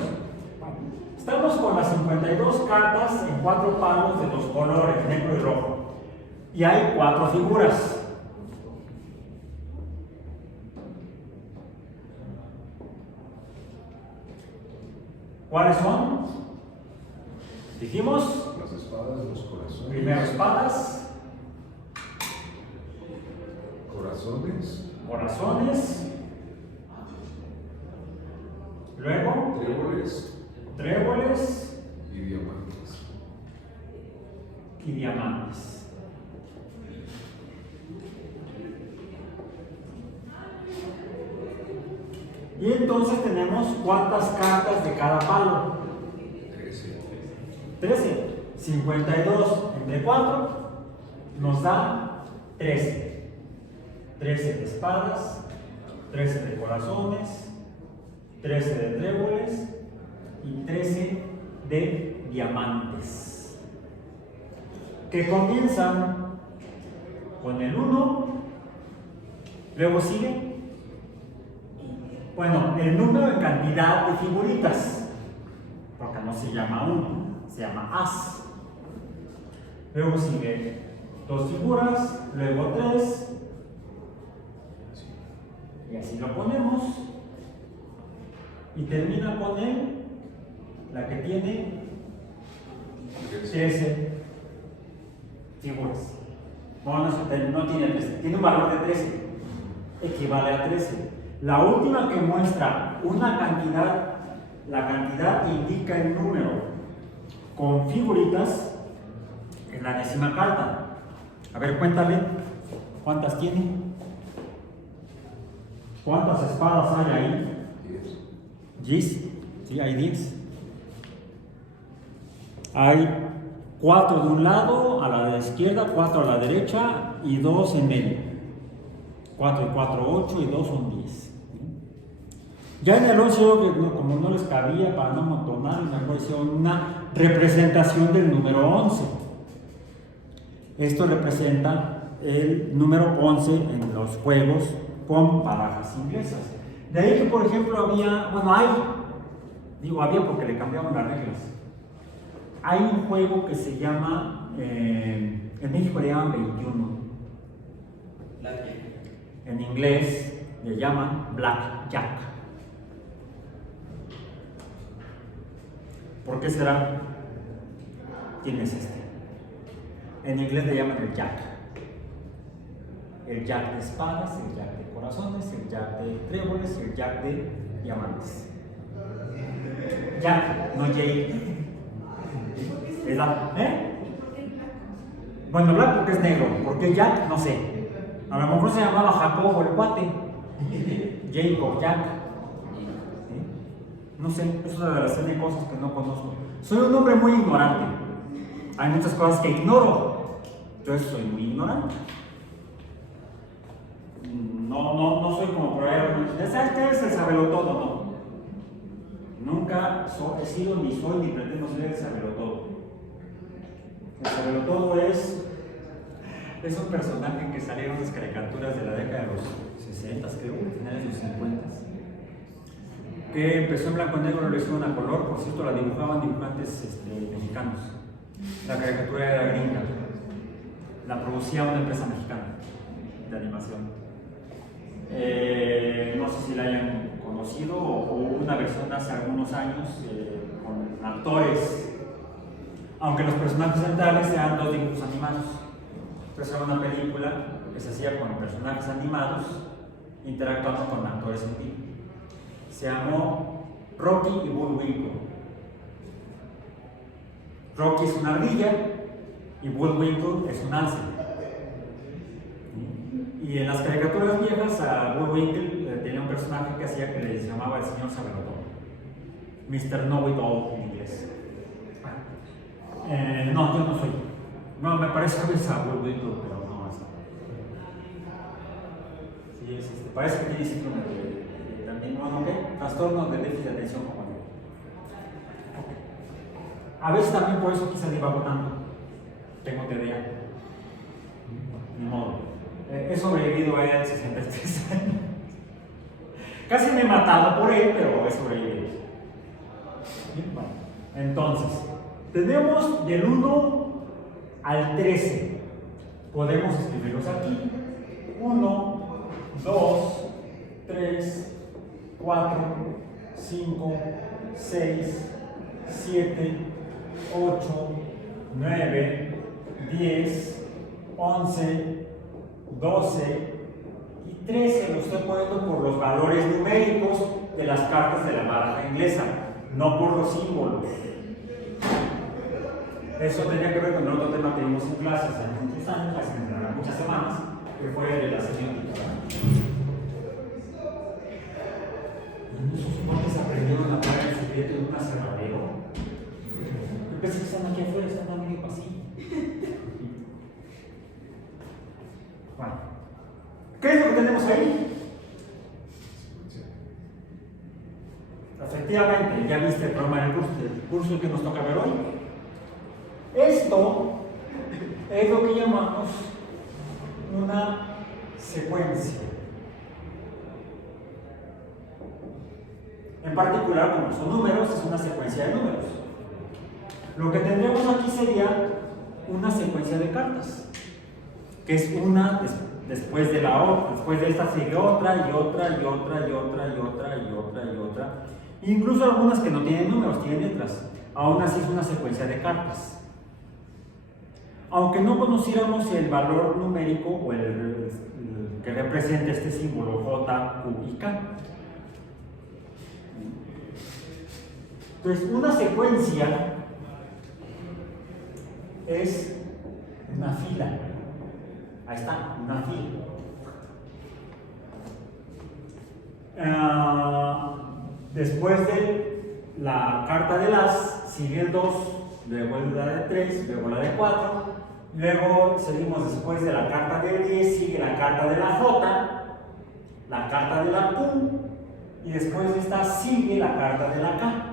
Estamos con las 52 cartas en 4 palos de 2 colores, negro y rojo. Y hay 4 figuras. ¿Cuáles son? Dijimos. Las espadas de los corazones. Primero espadas. Corazones. Corazones. Luego. Tréboles y diamantes. Y diamantes. Y entonces tenemos cuántas cartas de cada palo. 13. 52 entre 4 nos da 13. 13 de espadas, 13 de corazones, 13 de tréboles y 13 de diamantes. que comienzan con el 1, luego sigue, bueno, el número en cantidad de figuritas, porque no se llama 1, se llama as. Luego sigue 2 figuras, luego 3, y así lo ponemos, y termina con él, la que tiene 13 figuras. Bueno, no tiene 13, tiene un valor de 13, equivale a 13. La última que muestra una cantidad, la cantidad que indica el número con figuritas, es la 10ª carta. A ver, cuéntale, ¿cuántas tiene? ¿Cuántas espadas hay ahí? 10. Sí, hay 10. Hay 4 de un lado, a la izquierda, 4 a la derecha y 2 en medio. 4 y 4, 8 y 2 son 10. Ya en el 11, como no les cabía para no amontonar, me apareció una representación del número 11. Esto representa el número 11 en los juegos con barajas inglesas. De ahí que, por ejemplo, había, bueno, había porque le cambiaron las reglas. Hay un juego que se llama, en México le llaman 21. En inglés le llaman Blackjack. ¿Por qué será? Tienes este. En inglés le llaman el jack. El jack de espadas, el jack de corazones, el jack de tréboles y el jack de diamantes. Jack, no Jay. Bueno, black porque es negro. ¿Por qué Jack? No sé. A lo mejor se llamaba Jacobo el cuate. Jacob, Jack. ¿Sí? No sé, es una de las cosas que no conozco. Soy un hombre muy ignorante. Hay muchas cosas que ignoro. Yo soy muy ignorante. No soy como por ahí. ¿Sabes qué es el sabelotodo? No. Nunca he sido, ni soy, ni pretendo ser el sabelotodo. El sabelotodo es un personaje que salieron en las caricaturas de la década de los 60, creo, finales de los 50, que empezó en blanco y negro, lo hicieron a color. Por cierto, la dibujaban dibujantes mexicanos. La caricatura era gringa, la producía una empresa mexicana de animación. No sé si la hayan conocido o una versión hace algunos años con actores, aunque los personajes centrales sean 2 dibujos animados. Entonces era una película que se hacía con personajes animados interactuando con actores en vivo. Se llamó Rocky y Bullwinkle. Rocky es una ardilla y Bullwinkle es un alce. Y en las caricaturas viejas a Bullwinkle tenía un personaje que hacía que le llamaba el señor Sabelotodo, Mr. Know-It-All en inglés. No, yo no soy. No, me parece que es a Bullwinkle, pero no es. Sí, parece que tiene síndrome de también, bueno, ¿qué? Trastorno de déficit de atención como yo. A veces también por eso quizá divago tanto. Tengo TDA. Ni modo. He sobrevivido a él 63 años. Casi me he matado por él, pero he sobrevivido. Bueno, entonces, tenemos del 1 al 13. Podemos escribirlos aquí. 1, 2, 3, 4, 5, 6, 7, 8, 9, 10, 11, 12 y 13. Lo estoy poniendo por los valores numéricos de las cartas de la baraja inglesa, no por los símbolos. Eso tenía que ver con el otro tema que vimos en clases hace muchos años, hace muchas semanas, que fue el de la semiótica. ¿Esos cuates aprendieron a pagar el secreto de un aserradero? Yo pensé que están aquí afuera, están medio pasillo. Bueno, ¿qué es lo que tenemos ahí? Efectivamente, ya viste el programa del curso que nos toca ver hoy. Esto es lo que llamamos una secuencia. En particular, como son números, es una secuencia de números. Lo que tendríamos aquí sería una secuencia de cartas, que es una después de la otra. Después de esta sigue otra y otra y otra y otra y otra y otra y otra. Incluso algunas que no tienen números, tienen letras. Aún así es una secuencia de cartas. Aunque no conociéramos el valor numérico o el que representa este símbolo J, Q y K. Entonces, una secuencia es una fila. Ahí está, una fila. Después de la carta del as, sigue el 2, luego la de 3, luego la de 4, luego seguimos después de la carta del 10, sigue la carta de la J, la carta de la Q, y después de esta sigue la carta de la K.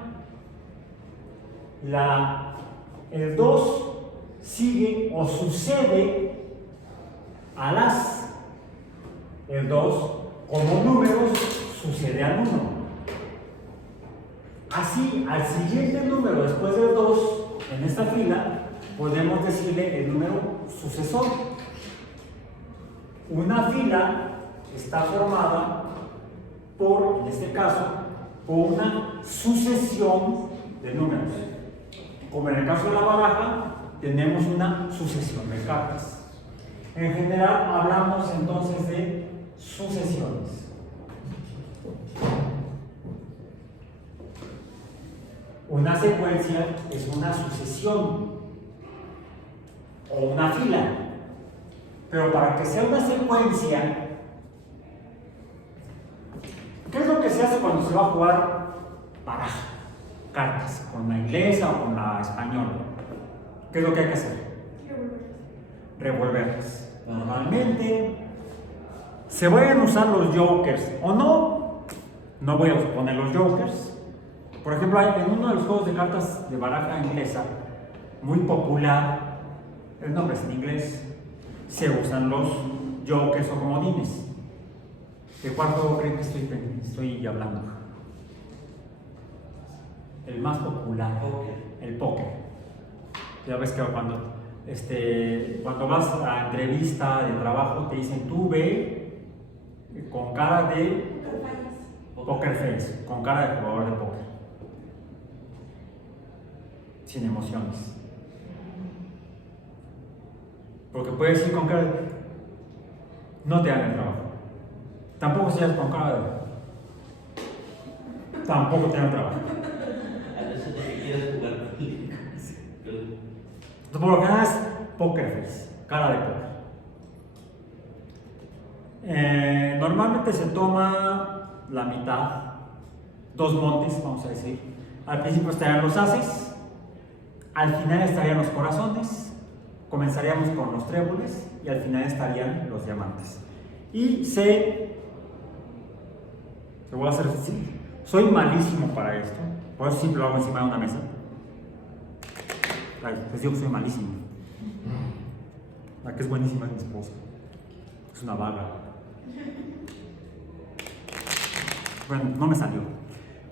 El 2 sigue o sucede al as. El 2 como números sucede al 1. Así, al siguiente número después del 2 en esta fila podemos decirle el número sucesor. Una fila está formada por, en este caso, por una sucesión de números. Como en el caso de la baraja, tenemos una sucesión de cartas. En general hablamos entonces de sucesiones. Una secuencia es una sucesión o una fila. Pero para que sea una secuencia, ¿qué es lo que se hace cuando se va a jugar baraja? Cartas, con la inglesa o con la española. ¿Qué es lo que hay que hacer? Revolverlas. Normalmente se vayan a usar los jokers o no, no voy a poner los jokers. Por ejemplo, en uno de los juegos de cartas de baraja inglesa, muy popular, el nombre es en inglés, se usan los jokers o comodines. ¿De cuál juego creen que estoy hablando? El más popular, el póker. Ya ves que cuando vas a entrevista de trabajo te dicen tú ve con cara de poker face, con cara de jugador de póker, sin emociones. Porque puedes ir con cara de no te dan el trabajo. Tampoco seas con cara de tampoco te dan trabajo. Por lo general es poker face, cara de póker. Normalmente se toma la mitad, 2 montes, vamos a decir. Al principio estarían los ases, al final estarían los corazones, comenzaríamos con los tréboles y al final estarían los diamantes. Y se voy a hacer, soy malísimo para esto, por eso siempre lo hago encima de una mesa. Ay, les digo que soy malísimo. La que es buenísima es mi esposa. Es una vaga. Bueno, no me salió.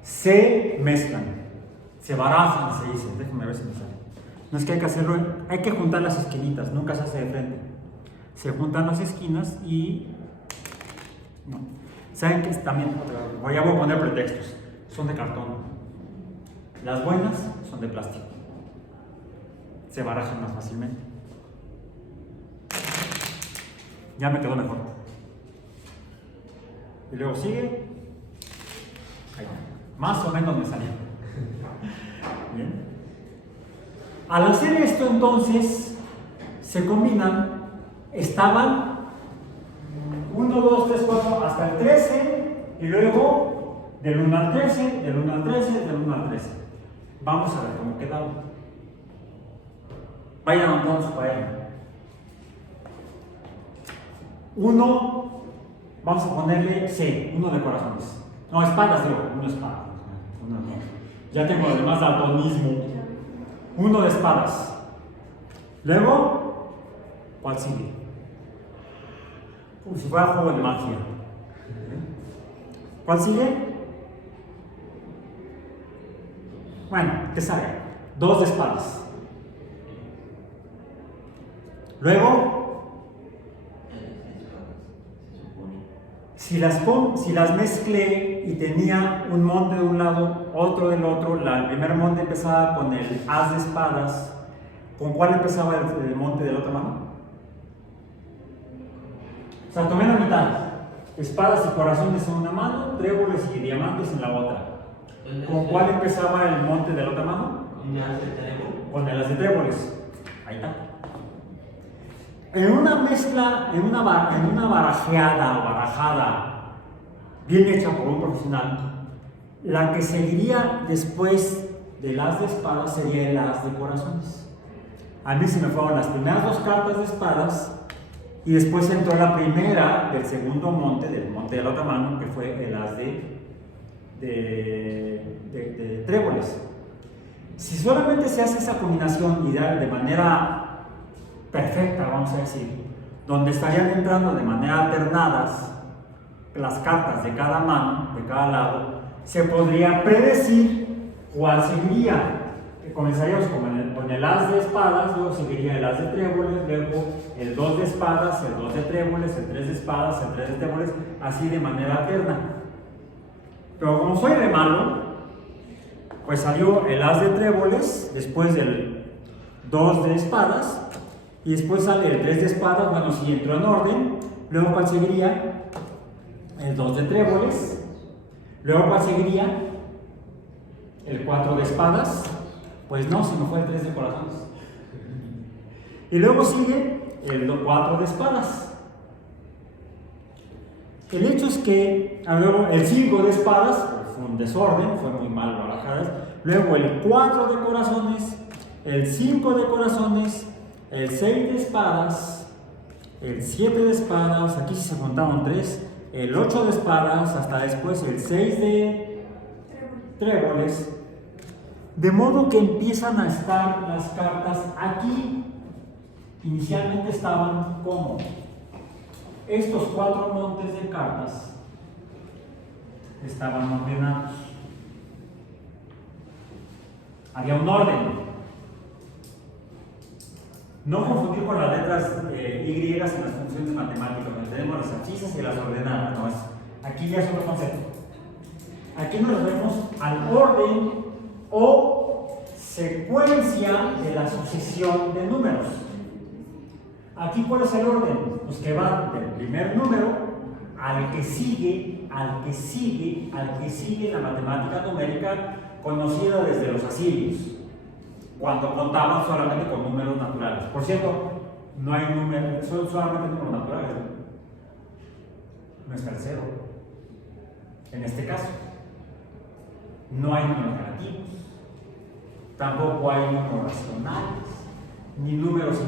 Se mezclan, se barajan, se dice. Déjenme ver si me sale. No es que hay que hacerlo, hay que juntar las esquinitas, nunca se hace de frente. Se juntan las esquinas y. No. ¿Saben qué? También, ya voy a poner pretextos. Son de cartón. Las buenas son de plástico. Se barajan más fácilmente. Ya me quedó mejor. Y luego sigue. Ahí. Más o menos me salió. Bien. Al hacer esto entonces se combinan, estaban 1, 2, 3, 4 hasta el 13 y luego del 1 al 13, del 1 al 13, del 1 al 13. Vamos a ver cómo quedaron. Vayan a su cuaderno. 1, vamos a ponerle C, 1 de corazones. No, espadas, digo, 1 espada. Ya tengo además daltonismo. 1 de espadas. Luego, ¿Cuál sigue? Como si fuera juego de magia. ¿Cuál sigue? Bueno, ¿qué sabe? 2 de espadas. Luego, si las mezclé y tenía un monte de un lado, otro del otro, el primer monte empezaba con el as de espadas, ¿con cuál empezaba el monte de la otra mano? O sea, tomé la mitad, espadas y corazones en una mano, tréboles y diamantes en la otra. ¿Con cuál empezaba el monte de la otra mano? Con el as de tréboles. Ahí está. En una mezcla, en una barajada bien hecha por un profesional, la que seguiría después del as de espadas sería el as de corazones. A mí se me fueron las primeras 2 cartas de espadas y después entró la primera del segundo monte, del monte de la otra mano, que fue el as de tréboles. Si solamente se hace esa combinación ideal de manera perfecta, vamos a decir, donde estarían entrando de manera alternadas las cartas de cada mano, de cada lado, se podría predecir cuál seguiría. Comenzaríamos con el as de espadas, luego seguiría el as de tréboles, luego el 2 de espadas, el 2 de tréboles, el 3 de espadas, el 3 de tréboles, así de manera alterna. Pero como soy re malo, pues salió el as de tréboles, después del 2 de espadas, y después sale el 3 de espadas. Bueno, si entró en orden, luego cuál seguiría, el 2 de tréboles, luego cuál seguiría, el 4 de espadas. Pues no, si no fue el 3 de corazones. Y luego sigue el 4 de espadas. El hecho es que luego el 5 de espadas fue un desorden, fue muy mal barajadas. Luego el 4 de corazones, el 5 de corazones, el 6 de espadas, el 7 de espadas, aquí sí se contaron 3, el 8 de espadas, hasta después el 6 de tréboles. De modo que empiezan a estar las cartas aquí. Inicialmente estaban como estos 4 montes de cartas estaban ordenados. Había un orden. No confundir con las letras Y en las funciones matemáticas, donde tenemos las abscisas y las ordenadas. No, aquí ya es otro concepto. Aquí nos referimos al orden o secuencia de la sucesión de números. Aquí, ¿cuál es el orden? Pues que va del primer número al que sigue, al que sigue, al que sigue en la matemática numérica conocida desde los asirios, cuando contaban solamente con números naturales. Por cierto, no hay números, son solamente números naturales. No está el 0. En este caso, no hay números negativos, tampoco hay números racionales, ni números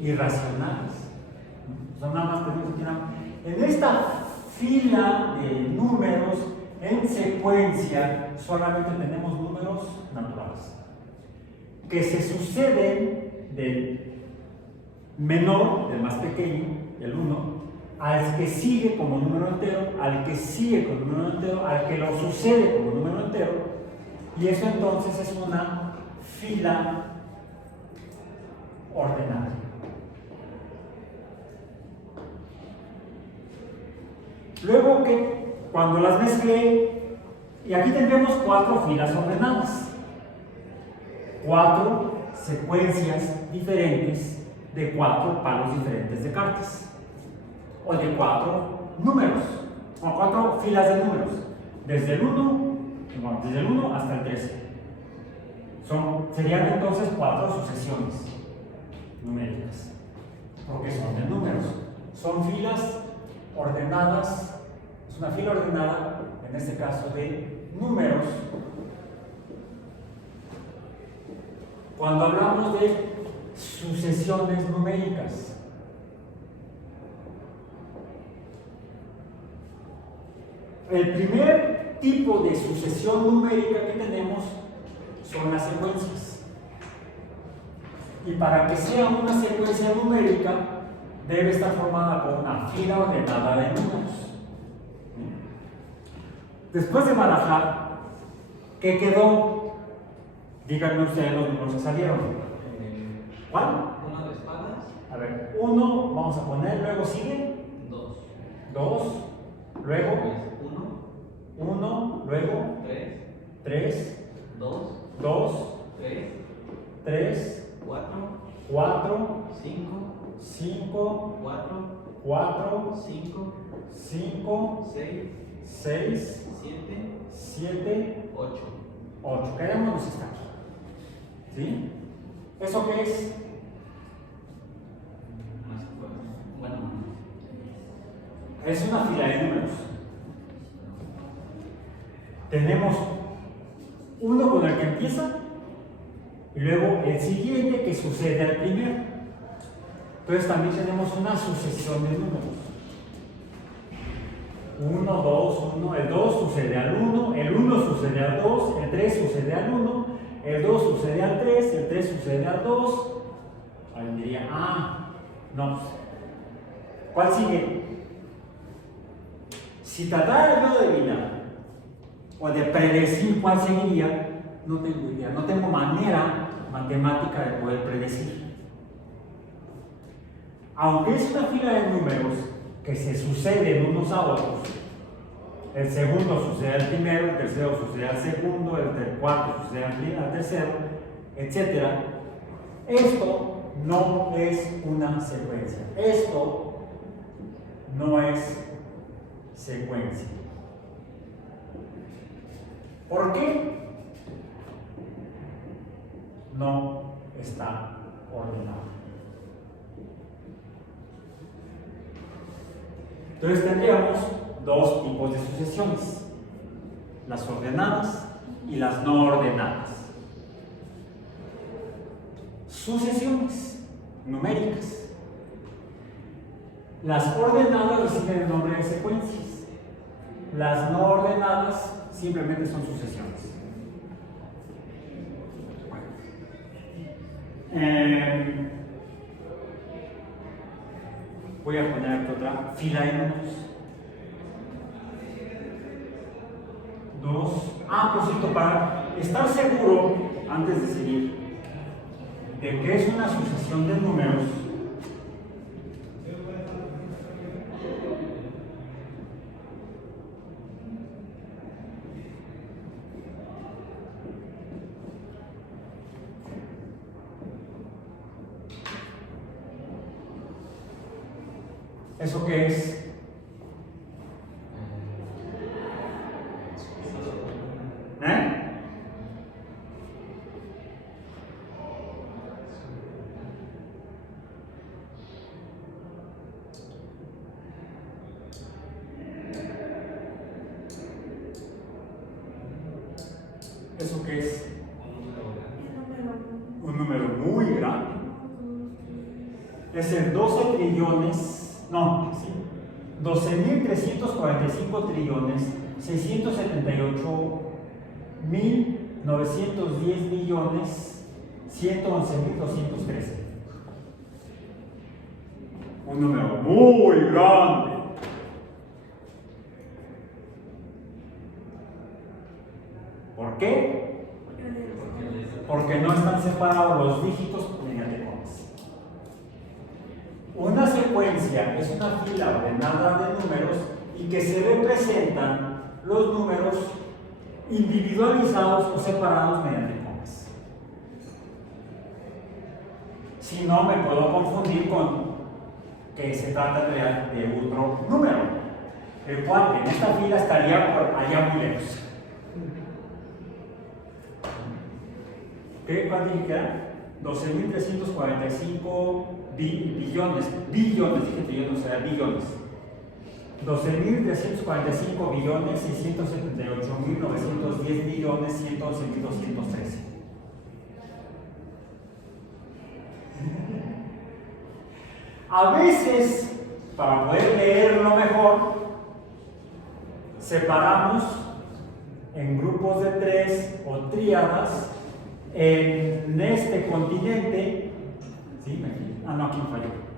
irracionales. Son nada más tenemos aquí en esta fila de números en secuencia, solamente tenemos números naturales que se suceden del menor, del más pequeño, el 1, al que sigue como número entero, al que sigue como número entero, al que lo sucede como número entero, y eso entonces es una fila ordenada. Luego que cuando las mezclé, y aquí tendremos 4 filas ordenadas, 4 secuencias diferentes de 4 palos diferentes de cartas, o de 4 números, o 4 filas de números, desde el 1 hasta el 13. Serían entonces 4 sucesiones numéricas, porque son de números, son filas ordenadas, es una fila ordenada, en este caso de números. Cuando hablamos de sucesiones numéricas, el primer tipo de sucesión numérica que tenemos son las secuencias. Y para que sea una secuencia numérica, numérica debe estar formada por una fila ordenada de números. Después de barajar, ¿qué quedó? Díganme ustedes los números que salieron. ¿Cuál? Uno de espadas. A ver, 1, vamos a poner, luego sigue. 2. 2, luego 1. 1, luego 3. 3, 2. 2, 3. 3, 4. 4, 5. 5, 4. 4, 5. 5, 6. 6, 7. 7, 8. 8. Quedémonos hasta aquí. ¿Sí? ¿Eso qué es? Bueno. Es una fila de números. Tenemos uno con el que empieza y luego el siguiente que sucede al primero. Entonces también tenemos una sucesión de números. 1, 2, 1, el 2 sucede al 1, el 1 sucede al 2, el 3 sucede al 1, el 2 sucede al 3, el 3 sucede al 2. Alguien diría, no, pues, ¿cuál sigue? Si tratara yo de adivinar o de predecir cuál seguiría, no tengo idea, no tengo manera matemática de poder predecir. Aunque es una fila de números que se suceden unos a otros, el segundo sucede al primero, el tercero sucede al segundo, el cuarto sucede al tercero, etc. Esto no es una secuencia. Esto no es secuencia. ¿Por qué? No está ordenado. Entonces tendríamos dos tipos de sucesiones: las ordenadas y las no ordenadas. Sucesiones numéricas. Las ordenadas reciben el nombre de secuencias. Las no ordenadas simplemente son sucesiones. Voy a poner aquí otra fila de números. 2. Por cierto, para estar seguro, antes de seguir, de que es una sucesión de números, ¿eso qué es? ¿Eso qué es? Un número muy grande. Es el 12 trillones, no, sí, 12.345 trillones, 678.910 millones, 111.213. Un número muy grande. ¿Por qué? Porque no están separados los dígitos mediante comas. Una secuencia es una fila ordenada de números y que se representan los números individualizados o separados mediante comas. Si no, me puedo confundir con que se trata de otro número, el cual en esta fila estaría por allá muy lejos. ¿Cuál dije que era? 12.345 billones, dije trillones, era billones. 12.345 billones, 678.910 millones, 111.213. A veces, para poder leerlo mejor, separamos en grupos de 3 o tríadas en este continente, ¿sí? no, aquí falló.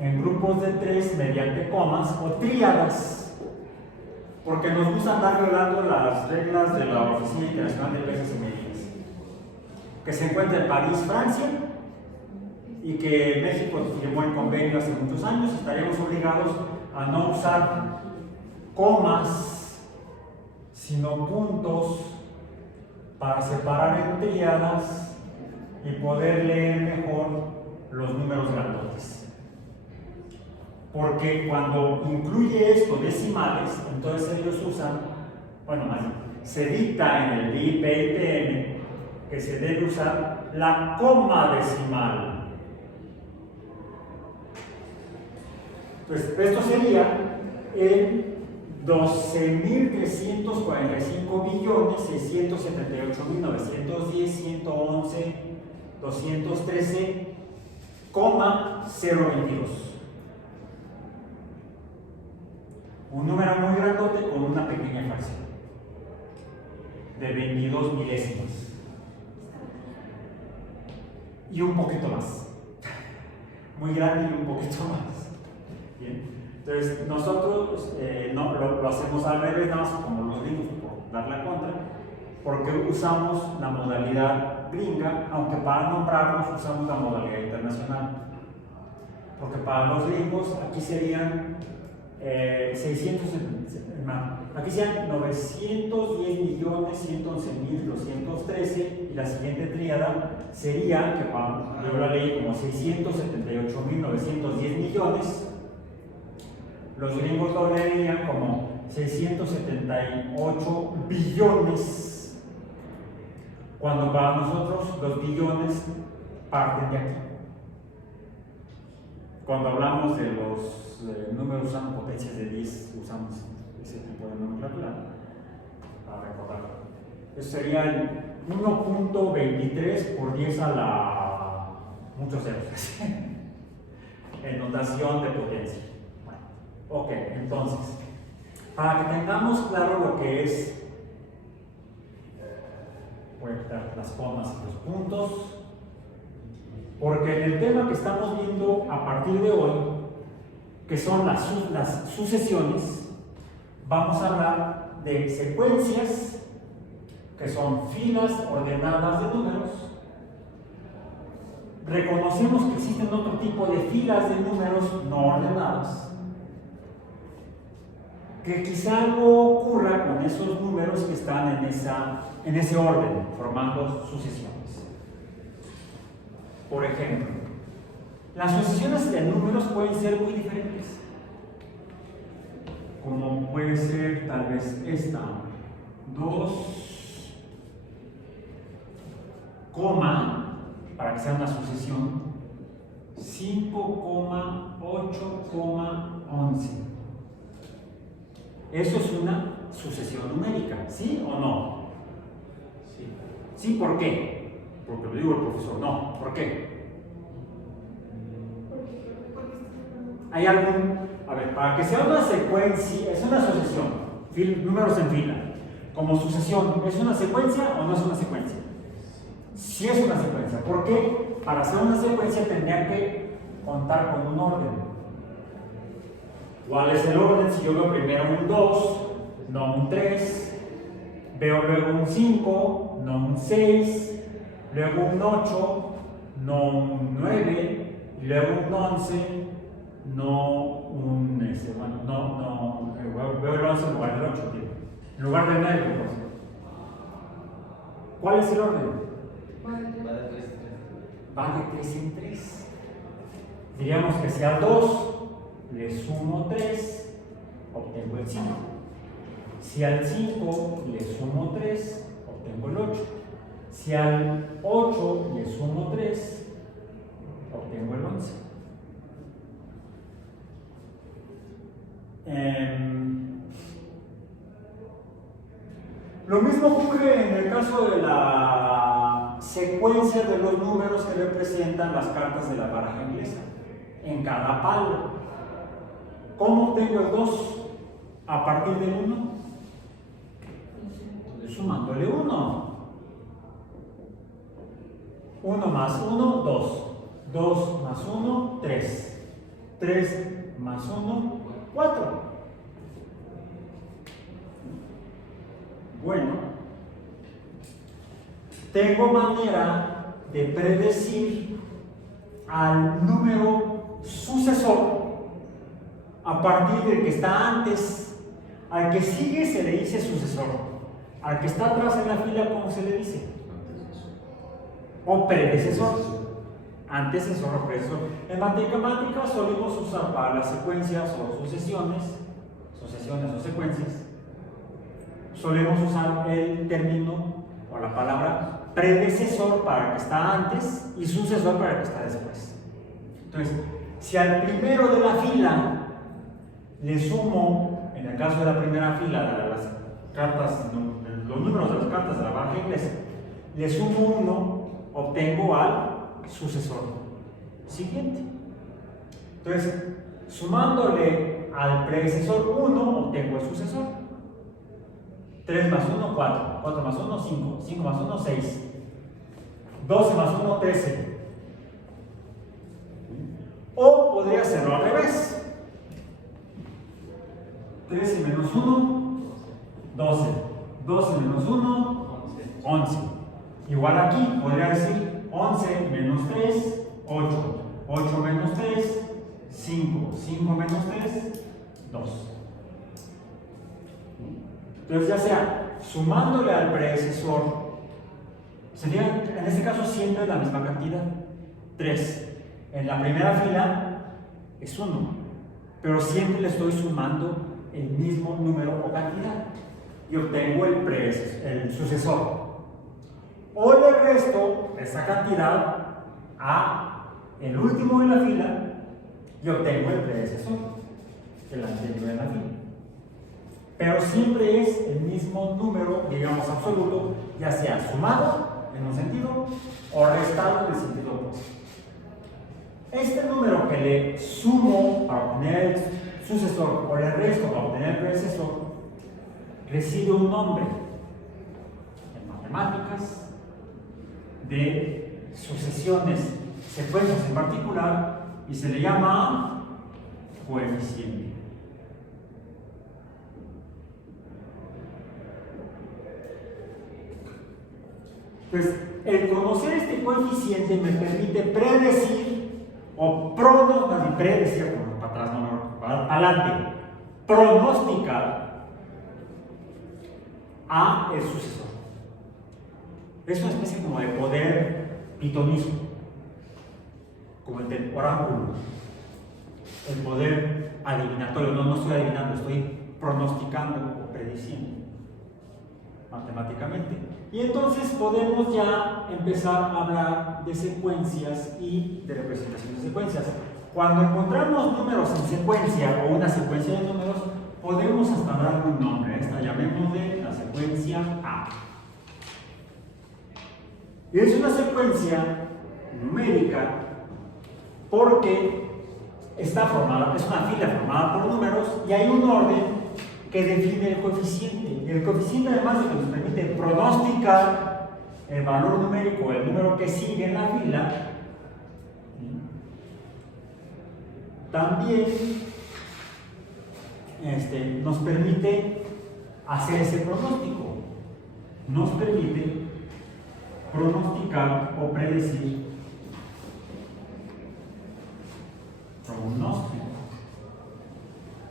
En grupos de 3 mediante comas o tríadas, porque nos gusta andar violando las reglas de la Oficina Internacional de Pesas y Medidas, que se encuentra en París, Francia, y que México firmó el convenio hace muchos años. Estaríamos obligados a no usar comas, sino puntos para separar en tríadas y poder leer mejor los números grandotes. Porque cuando incluye esto decimales, entonces ellos usan, bueno, más bien, se dicta en el IPITM que se debe usar la coma decimal. Entonces, esto sería en 12.348.678.910.213,022. Un número muy grandote con una pequeña fracción de 22 milésimas. Y un poquito más. Muy grande y un poquito más. Bien. Entonces, nosotros no, lo hacemos al revés, nada más como los gringos, por dar la contra, porque usamos la modalidad gringa, aunque para nombrarnos usamos la modalidad internacional. Porque para los gringos aquí serían 600, aquí serían 910.111.213, y la siguiente tríada sería, que yo la leí como 678.910 millones. Los gringos lo leerían como 678 billones, cuando para nosotros los billones parten de aquí. Cuando hablamos de los números usando potencias de 10, usamos ese tipo de nomenclatura para recordar. Eso sería el 1.23 por 10 a la muchos ceros en notación de potencia. Ok, entonces, para que tengamos claro lo que es, voy a quitar las comas y los puntos, porque en el tema que estamos viendo a partir de hoy, que son las sucesiones, vamos a hablar de secuencias, que son filas ordenadas de números. Reconocemos que existen otro tipo de filas de números no ordenadas, que quizá algo ocurra con esos números que están en ese orden, formando sucesiones. Por ejemplo, las sucesiones de números pueden ser muy diferentes, como puede ser tal vez esta, 2, para que sea una sucesión, 5,8,11. Eso es una sucesión numérica, ¿sí o no? Sí. ¿Sí? ¿Por qué? Porque lo digo el profesor, no. ¿Por qué? ¿Hay algún? A ver, para que sea una secuencia, es una sucesión, números en fila. Como sucesión, ¿es una secuencia o no es una secuencia? Sí es una secuencia. ¿Por qué? Para hacer una secuencia tendrían que contar con un orden. ¿Cuál es el orden? Si yo veo primero un 2, no un 3, veo luego un 5, no un 6, luego un 8, no un 9, y luego un 11, no un veo el 11 en lugar del 8, tío. En lugar del 9, por favor. ¿Cuál es el orden? Va de 3 en 3. Diríamos que si al 2 le sumo 3, obtengo el 5. Si al 5 le sumo 3, obtengo el 8. Si al 8 le sumo 3, obtengo el 11. Lo mismo ocurre en el caso de la secuencia de los números que representan las cartas de la baraja inglesa. En cada palo, ¿cómo obtengo el 2? A partir del 1, sumándole 1. 1 más 1, 2. 2 más 1, 3. 3 más 1, 4. Bueno, tengo manera de predecir al número sucesor a partir del que está antes. Al que sigue se le dice sucesor. Al que está atrás en la fila, ¿cómo se le dice? O predecesor. Antecesor o predecesor. En matemáticas solemos usar para las secuencias o sucesiones o secuencias, solemos usar el término o la palabra predecesor para el que está antes y sucesor para el que está después. Entonces, si al primero de la fila le sumo, en el caso de la primera fila de las cartas, los números de las cartas de la baraja inglesa, le sumo 1, obtengo al sucesor siguiente. Entonces, sumándole al predecesor 1, obtengo el sucesor. 3 más 1, 4. 4 más 1, 5. 5 más 1, 6. 12 más 1, 13. O podría hacerlo al revés. 13 menos 1, 12. 12 menos 1, 11. Igual aquí, podría decir 11 menos 3, 8. 8 menos 3, 5. 5 menos 3, 2. Entonces, ya sea sumándole al predecesor, sería en este caso siempre la misma cantidad, 3. En la primera fila es 1, pero siempre le estoy sumando el mismo número o cantidad y obtengo el sucesor. O le resto esa cantidad a el último de la fila y obtengo el predecesor, el anterior de la fila. Pero siempre es el mismo número, digamos, absoluto, ya sea sumado en un sentido o restado en el sentido opuesto. Este número que le sumo para obtener el sucesor o le resto para obtener el predecesor recibe un nombre en matemáticas de sucesiones, secuencias en particular, y se le llama coeficiente. Pues el conocer este coeficiente me permite predecir o predecir, para atrás, no, para adelante, pronosticar a el sucesor. Es una especie como de poder pitonismo, como el del oráculo, el poder adivinatorio. No estoy adivinando, estoy pronosticando o prediciendo matemáticamente. Y entonces podemos ya empezar a hablar de secuencias y de representación de secuencias. Cuando encontramos números en secuencia o una secuencia de números, podemos hasta darle un nombre. Esta llamémosle la secuencia A. Y es una secuencia numérica porque está formada, es una fila formada por números y hay un orden que define el coeficiente. Y el coeficiente, además de que nos permite pronosticar el valor numérico, el número que sigue en la fila, también nos permite hacer ese pronóstico. Nos permite pronosticar o predecir pronóstico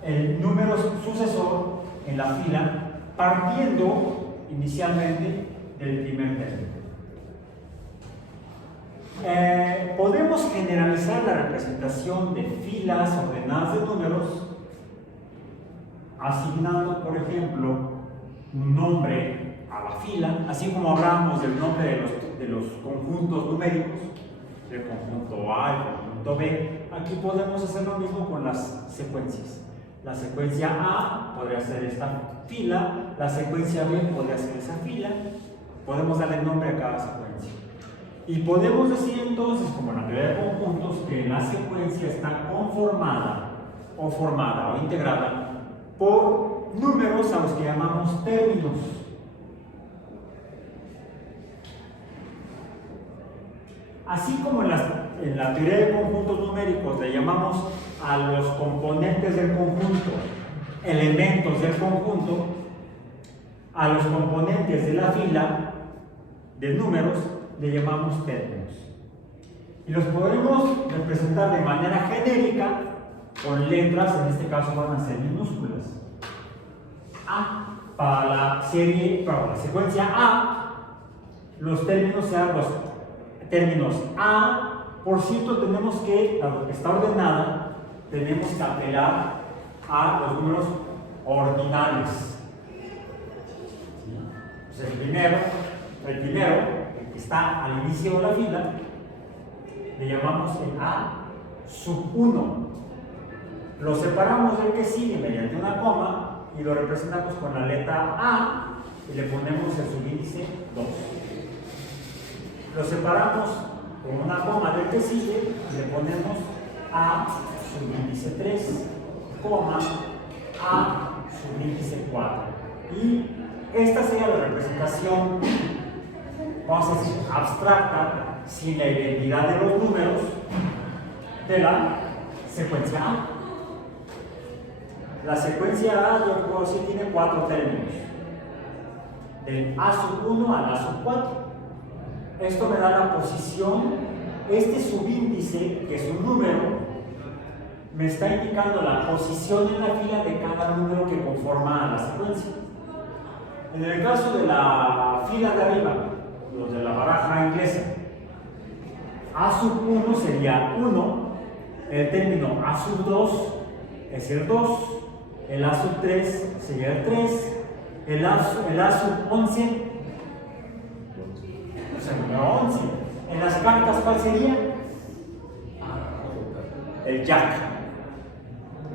el número sucesor en la fila, partiendo inicialmente del primer término. Podemos generalizar la representación de filas ordenadas de números asignando, por ejemplo, un nombre a la fila, así como hablamos del nombre de los conjuntos numéricos, el conjunto A, el conjunto B. Aquí podemos hacer lo mismo con las secuencias. La secuencia A podría ser esta fila, la secuencia B podría ser esa fila. Podemos darle nombre a cada secuencia. Y podemos decir entonces, como en la teoría de conjuntos, que la secuencia está conformada o formada o integrada por números a los que llamamos términos. Así como en la teoría de conjuntos numéricos le llamamos a los componentes del conjunto elementos del conjunto, a los componentes de la fila de números le llamamos términos. Y los podemos representar de manera genérica con letras, en este caso van a ser minúsculas. A, para la secuencia A, los términos sean los términos A. Por cierto, tenemos que, dado que está ordenada, tenemos que apelar a los números ordinales. Pues el primero, el que está al inicio de la fila, le llamamos el A sub 1. Lo separamos del que sigue mediante una coma y lo representamos con la letra A y le ponemos el subíndice 2. Lo separamos con una coma del que sigue y le ponemos A subíndice 3, coma A subíndice 4. Y esta sería la representación, vamos a decir, abstracta, sin la identidad de los números de la secuencia A. La secuencia A, yo puedo decir, tiene 4 términos, del A sub 1 al A sub 4. Esto me da la posición, este subíndice, que es un número, me está indicando la posición en la fila de cada número que conforma la secuencia. En el caso de la fila de arriba, los de la baraja inglesa, A sub 1 sería 1, el término A sub 2 es el 2, el A sub 3 sería el 3, el A sub 11 es el número 11. En las cartas, ¿cuál sería? El jack,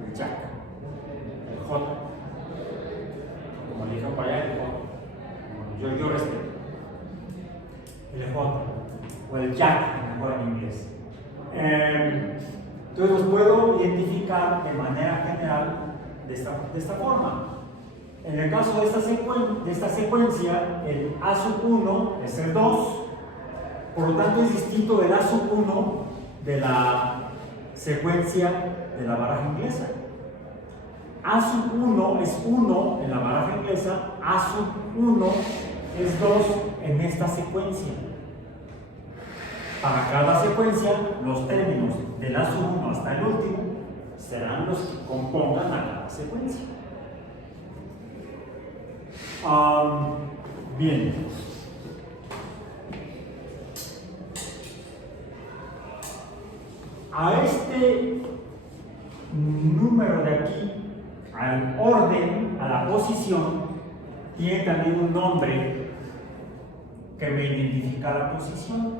el J, como le dije para allá, el J, yo respeto, el J, o el jack, mejor en inglés. Entonces los puedo identificar de manera general de esta forma. En el caso de esta secuencia, el A sub 1 es el 2, por lo tanto es distinto del A sub 1 de la secuencia de la baraja inglesa. A sub 1 es 1 en la baraja inglesa, A sub 1 es 2 en esta secuencia. Para cada secuencia, los términos del A sub 1 hasta el último serán los que compongan a cada secuencia. Bien. A este número de aquí, al orden, a la posición, tiene también un nombre que me identifica la posición.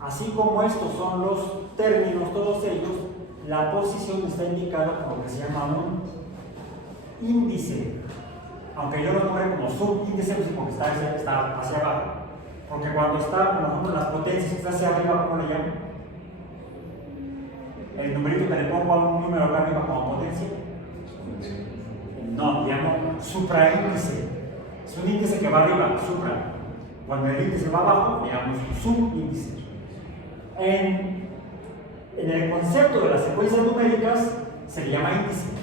Así como estos son los términos, todos ellos, la posición está indicada por lo que se llama un índice. Aunque yo lo nombre como subíndice, pues porque está hacia abajo. Porque cuando está, por ejemplo, las potencias está hacia arriba, ¿cómo le llamo? El numerito que le pongo a un número acá arriba como potencia. No, le llamo supraíndice. Es un índice que va arriba, supra. Cuando el índice va abajo, le llamo subíndice. En el concepto de las secuencias numéricas se le llama índice.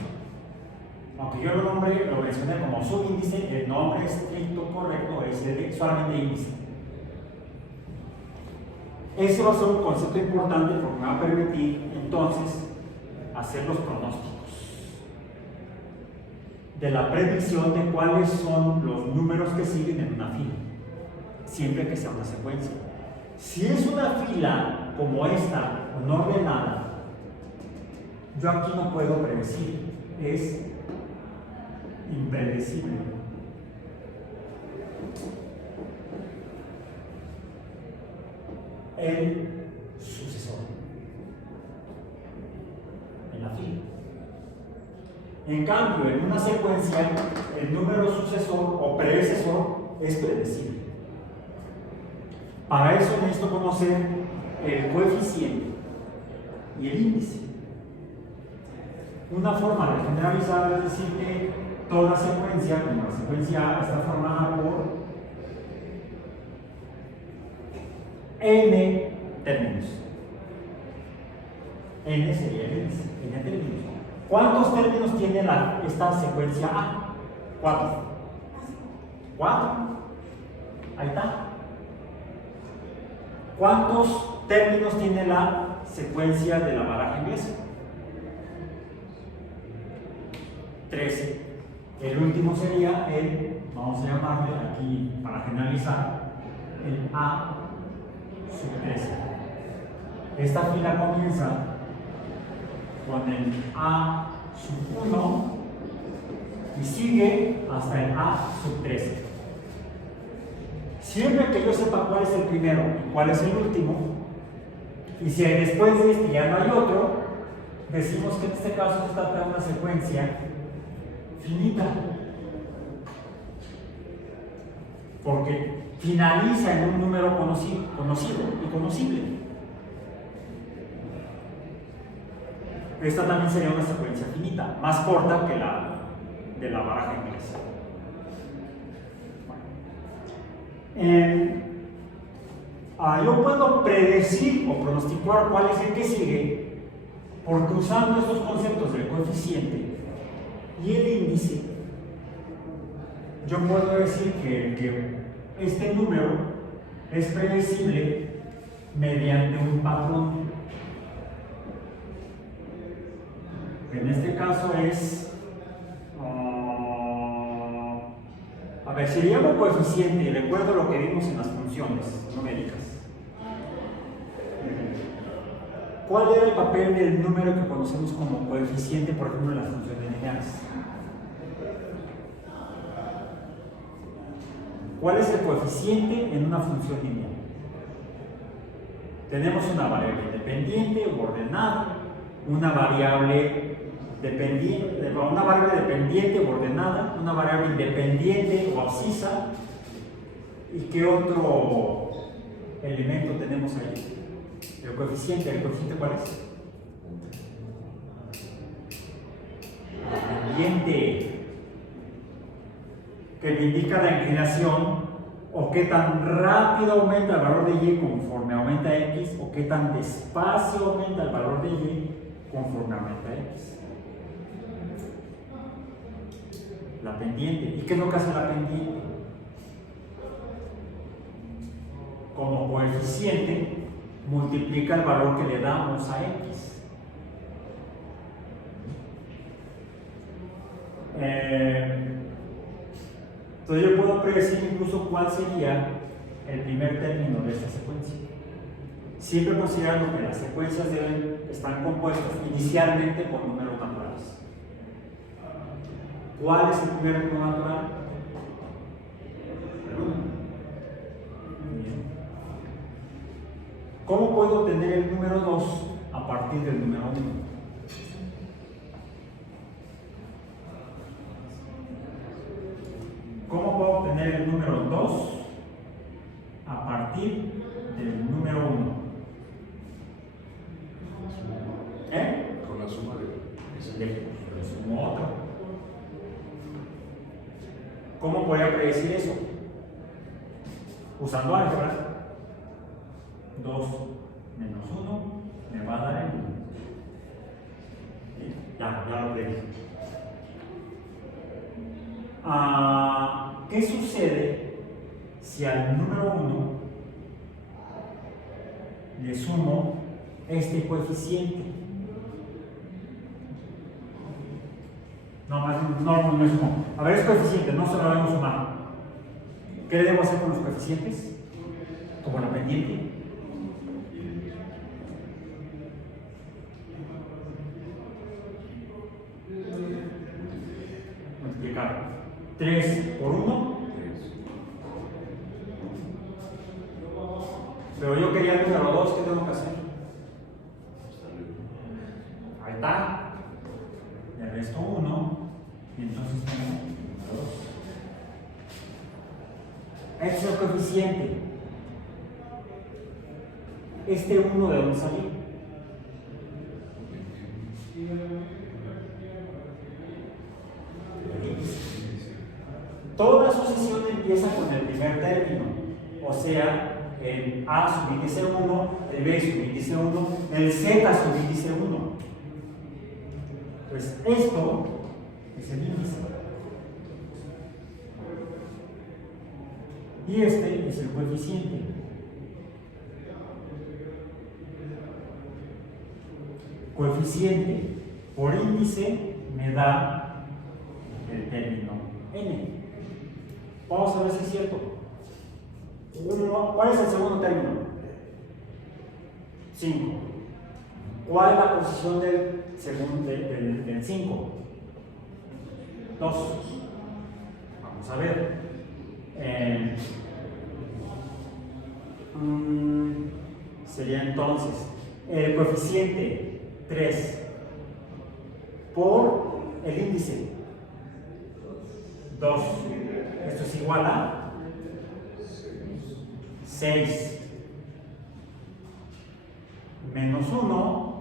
Aunque yo lo mencioné como subíndice, el nombre estricto correcto es el de solamente índice. Ese va a ser un concepto importante porque me va a permitir entonces hacer los pronósticos de la predicción de cuáles son los números que siguen en una fila, siempre que sea una secuencia. Si es una fila como esta, no ordenada, yo aquí no puedo predecir, es impredecible. El sucesor en la fila. En cambio, en una secuencia, el número sucesor o predecesor es predecible. Para eso necesito conocer el coeficiente y el índice. Una forma de generalizar es decir que toda secuencia, como la secuencia A, está formada por n términos. N sería el índice, N términos. ¿Cuántos términos tiene esta secuencia A? 4. 4. Ahí está. ¿Cuántos términos tiene la secuencia de la baraja inglesa? 13. El último sería vamos a llamarle aquí para generalizar, el A sub 13. Esta fila comienza con el A sub 1 y sigue hasta el A sub 13. Siempre que yo sepa cuál es el primero y cuál es el último, y si después de este ya no hay otro, decimos que en este caso se trata de una secuencia finita, porque finaliza en un número conocido y conocible. Esta también sería una secuencia finita, más corta que la de la baraja inglesa. Yo puedo predecir o pronosticar cuál es el que sigue, porque usando estos conceptos del coeficiente y el índice, yo puedo decir que este número es predecible mediante un patrón. En este caso es, a ver, si le llamo coeficiente y recuerdo lo que vimos en las funciones numéricas, ¿cuál era el papel del número que conocemos como coeficiente, por ejemplo, en las funciones lineales? ¿Cuál es el coeficiente en una función lineal? Tenemos una variable independiente o ordenada, una variable dependiente o ordenada, una variable independiente o abscisa. ¿Y qué otro elemento tenemos ahí? ¿El coeficiente cuál es? Dependiente, que me indica la inclinación o qué tan rápido aumenta el valor de y conforme aumenta x, o qué tan despacio aumenta el valor de y conforme aumenta x. La pendiente. ¿Y qué es lo que hace la pendiente? Como coeficiente multiplica el valor que le damos a x. Entonces yo puedo predecir incluso cuál sería el primer término de esta secuencia, siempre considerando que las secuencias están compuestas inicialmente por números naturales. ¿Cuál es el primer número natural? Bien. ¿Cómo puedo obtener el número 2 a partir del número 1? ¿Cómo puedo obtener el número 2 a partir del número 1? Con la suma de Le sumo otro. ¿Cómo podría predecir eso? Usando álgebra. 2 menos 1 me va a dar el 1. Ya lo predije. ¿Qué sucede si al número 1 le sumo este coeficiente? No es sumo. A ver, es coeficiente, no se lo debemos sumar. ¿Qué debo hacer con los coeficientes? Como la pendiente. Multiplicar 3 por 1. Pero yo quería el número 2, ¿qué tengo que hacer? Ahí está. Le resto 1 y entonces tengo 2. Este es el coeficiente. Este 1 ¿de dónde salió? Toda sucesión empieza con el primer término, o sea, el A subíndice 1, el B subíndice 1, el Z subíndice 1. Pues esto es el índice. Y este es el coeficiente. Coeficiente por índice me da el término n. Vamos a ver si es cierto. ¿Cuál es el segundo término? 5. ¿Cuál es la posición del 5? 2. Vamos a ver. Sería entonces el coeficiente 3 por el índice 2. Esto es igual a 6 menos 1.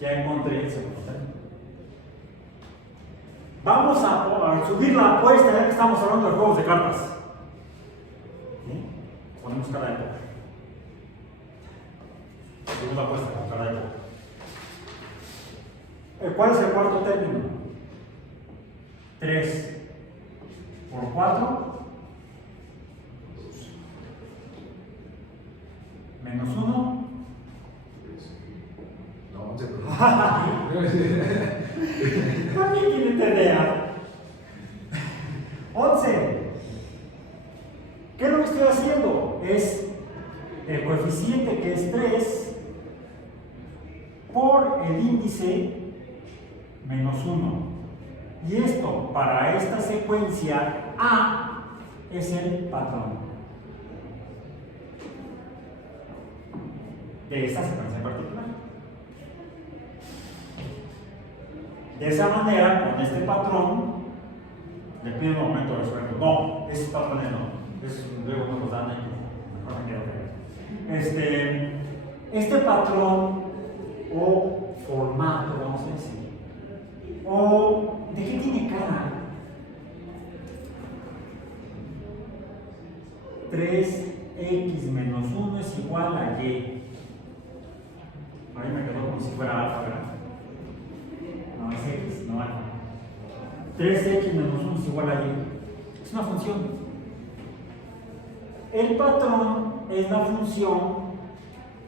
Ya encontré el segundo término. Vamos a subir la apuesta ya que estamos hablando de juegos de cartas. ¿Sí? Ponemos cara de póker. Subimos la apuesta con cara de póker. ¿Cuál es el cuarto término? 3 por 4 menos 1. No, 11. También tiene tarea. 11. ¿Qué es lo que estoy haciendo? Es el coeficiente, que es 3, por el índice menos 1. Y esto, para esta secuencia A, es el patrón de esta secuencia en particular. De esa manera, con este patrón, le pido un momento de resuelvo. No, esos patrones no. Luego nos los dan ahí. Mejor me quedo ahí. Este patrón o formato, vamos a decir, o ¿de qué tiene cara? 3x menos 1 es igual a y. Ahí me quedó como si fuera alfa, ¿verdad? No, es x, no alfa. 3x menos 1 es igual a y. Es una función. El patrón es la función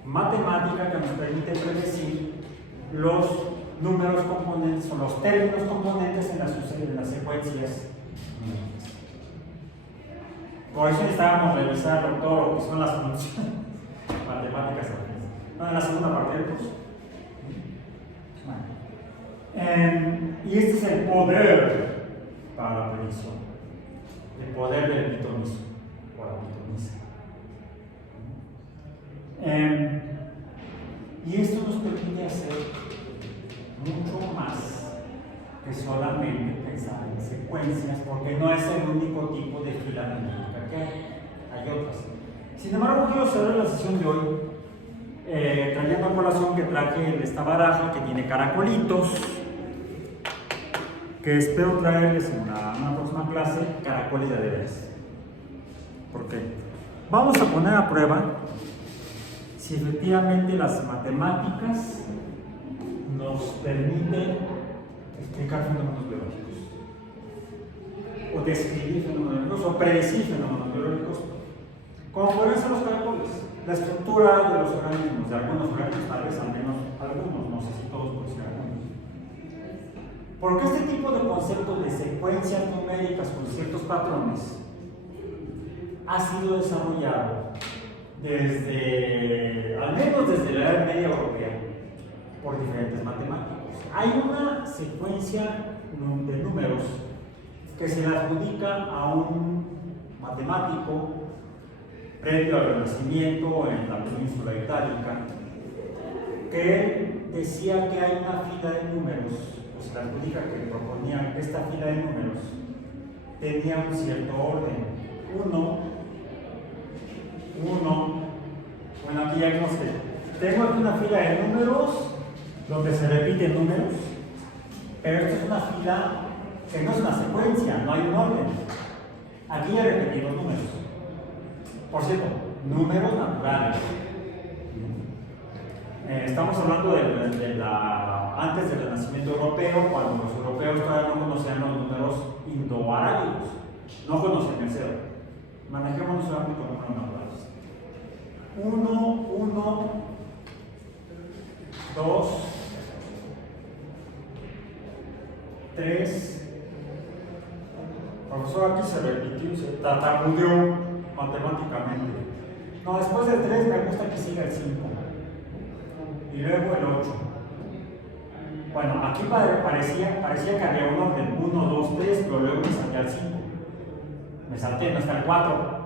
matemática que nos permite predecir los números componentes o los términos componentes en las secuencias. Por eso necesitábamos revisar todo lo que son las funciones matemáticas. No, en la segunda parte del curso. Y este es el poder para la predicción. El poder del pitonismo o la pitonisa. Y esto nos permite hacer mucho más que solamente pensar en secuencias, porque no es el único tipo de fila numérica que hay otras. Sin embargo, quiero cerrar la sesión de hoy trayendo a colación que traje esta baraja que tiene caracolitos, que espero traerles en una próxima clase, caracoles de veras. ¿Por qué? Vamos a poner a prueba si efectivamente las matemáticas nos permiten explicar fenómenos biológicos, o describir fenómenos biológicos, o predecir fenómenos biológicos, como pueden ser los caracoles, la estructura de los organismos, de algunos organismos, tal vez al menos algunos, no sé si todos, por si algunos. Porque este tipo de conceptos de secuencias numéricas con ciertos patrones ha sido desarrollado al menos desde la Edad Media Europea, por diferentes matemáticos. Hay una secuencia de números que se le adjudica a un matemático previo al Renacimiento en la península itálica, que decía que hay una fila de números, o se le adjudica que proponía que esta fila de números tenía un cierto orden. Bueno, aquí ya vemos que tengo aquí una fila de números donde se repiten números, pero esta es una fila que no es una secuencia, no hay un orden. Aquí ya repetí los números. Por cierto, números naturales. Estamos hablando antes del renacimiento europeo, cuando los europeos todavía no conocían los números indoarábigos, no conocían el cero. Manejémonos solamente con números naturales. 1, 1, 2, 3. Profesor, aquí se repitió, se tartamudeó matemáticamente. No, después del 3 me gusta que siga el 5. Y luego el 8. Bueno, aquí parecía que había un orden 1, 2, 3, pero luego me salté al 5. Me salté, no está el 4.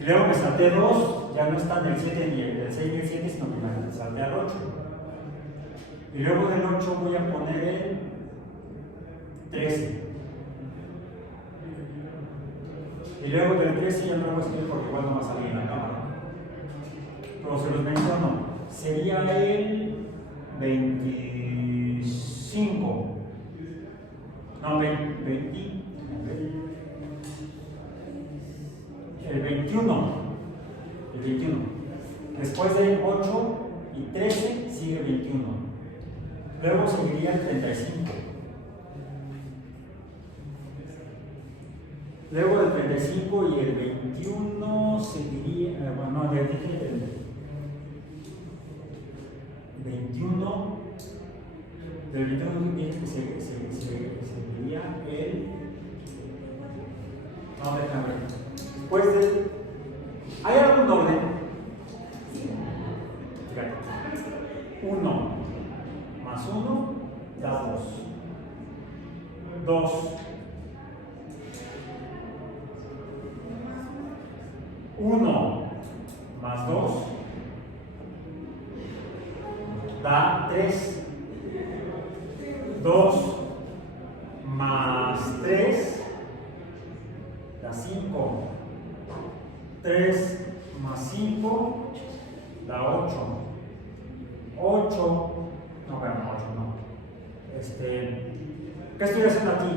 Y luego me salté 2, ya no está en el 7 ni el 6 ni el 7, sino que me salté al 8. Y luego del 8 voy a poner el 13. Y luego del 13 ya no lo voy a escribir porque igual no va a salir en la cámara. Pero se los menciono. Sería el 25. No, 20. El 21. El 21. Después del 8 y 13 sigue el 21. Luego seguiría el 35. Luego del 35 y el 21 seguiría, bueno, no, ya dije el 21, del 21 dije que seguiría el, no, déjame ver, después de, ¿hay algún orden? Fíjate, 1 más 1 da 2, 2, 1 más 2 da 3, 2 más 3 da 5, 3 más 5 da 8, 8, no, bueno, 8 no. ¿Qué estoy haciendo aquí?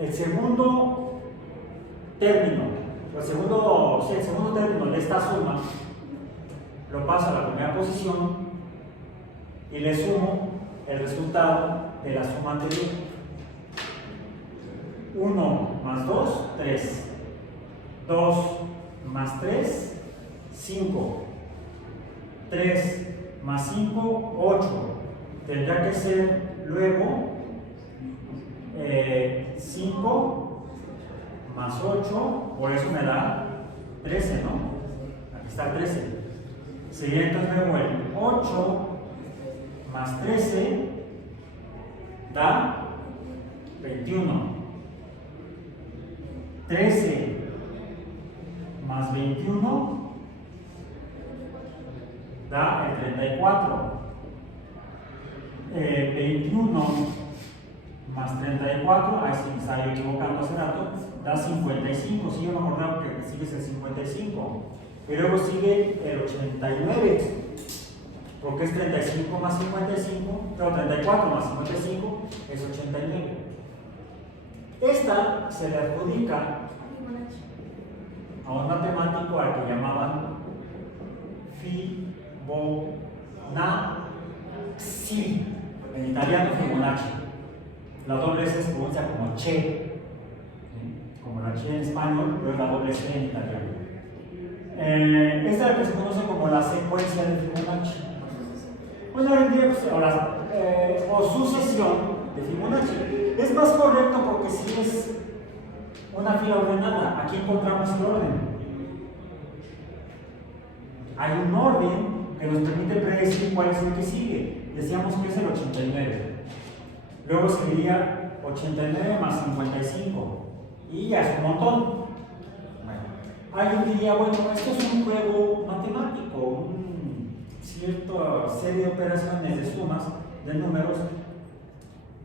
El segundo término, el segundo término de esta suma lo paso a la primera posición y le sumo el resultado de la suma anterior. 1 más 2, 3. 2 más 3, 5. 3 más 5, 8. Tendrá que ser luego 5 más 8, por eso me da 13, ¿no? Aquí está el 13. Sería entonces luego el 8 más 13 da 21. 13 más 21 da el 34. 21 más 34, ahí sí me estaba equivocando hace rato, da 55. Sí, yo me acordaba que sigue el 55. Y luego sigue el 89. Porque es 35 más 55, pero 34 más 55 es 89. Esta se le adjudica a un matemático al que llamaban Fibonacci, en italiano Fibonacci. La doble S se pronuncia como che, como la che en español, pero es la doble C en italiano. Esta es la que se conoce como la secuencia de Fibonacci. Pues hoy en día, pues, ahora, o sucesión de Fibonacci. Es más correcto porque si es una fila ordenada, aquí encontramos el orden. Hay un orden que nos permite predecir cuál es el que sigue. Decíamos que es el 89. Luego seguiría 89 más 55. Y ya es un montón. Bueno, alguien diría, bueno, esto es un juego matemático, cierta serie de operaciones de sumas, de números,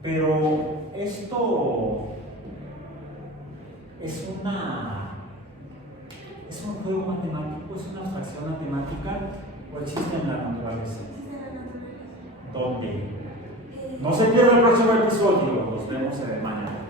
pero esto es un juego matemático, es una abstracción matemática, o existe en la naturaleza. ¿Dónde? No se pierda el próximo episodio, nos vemos en el mañana.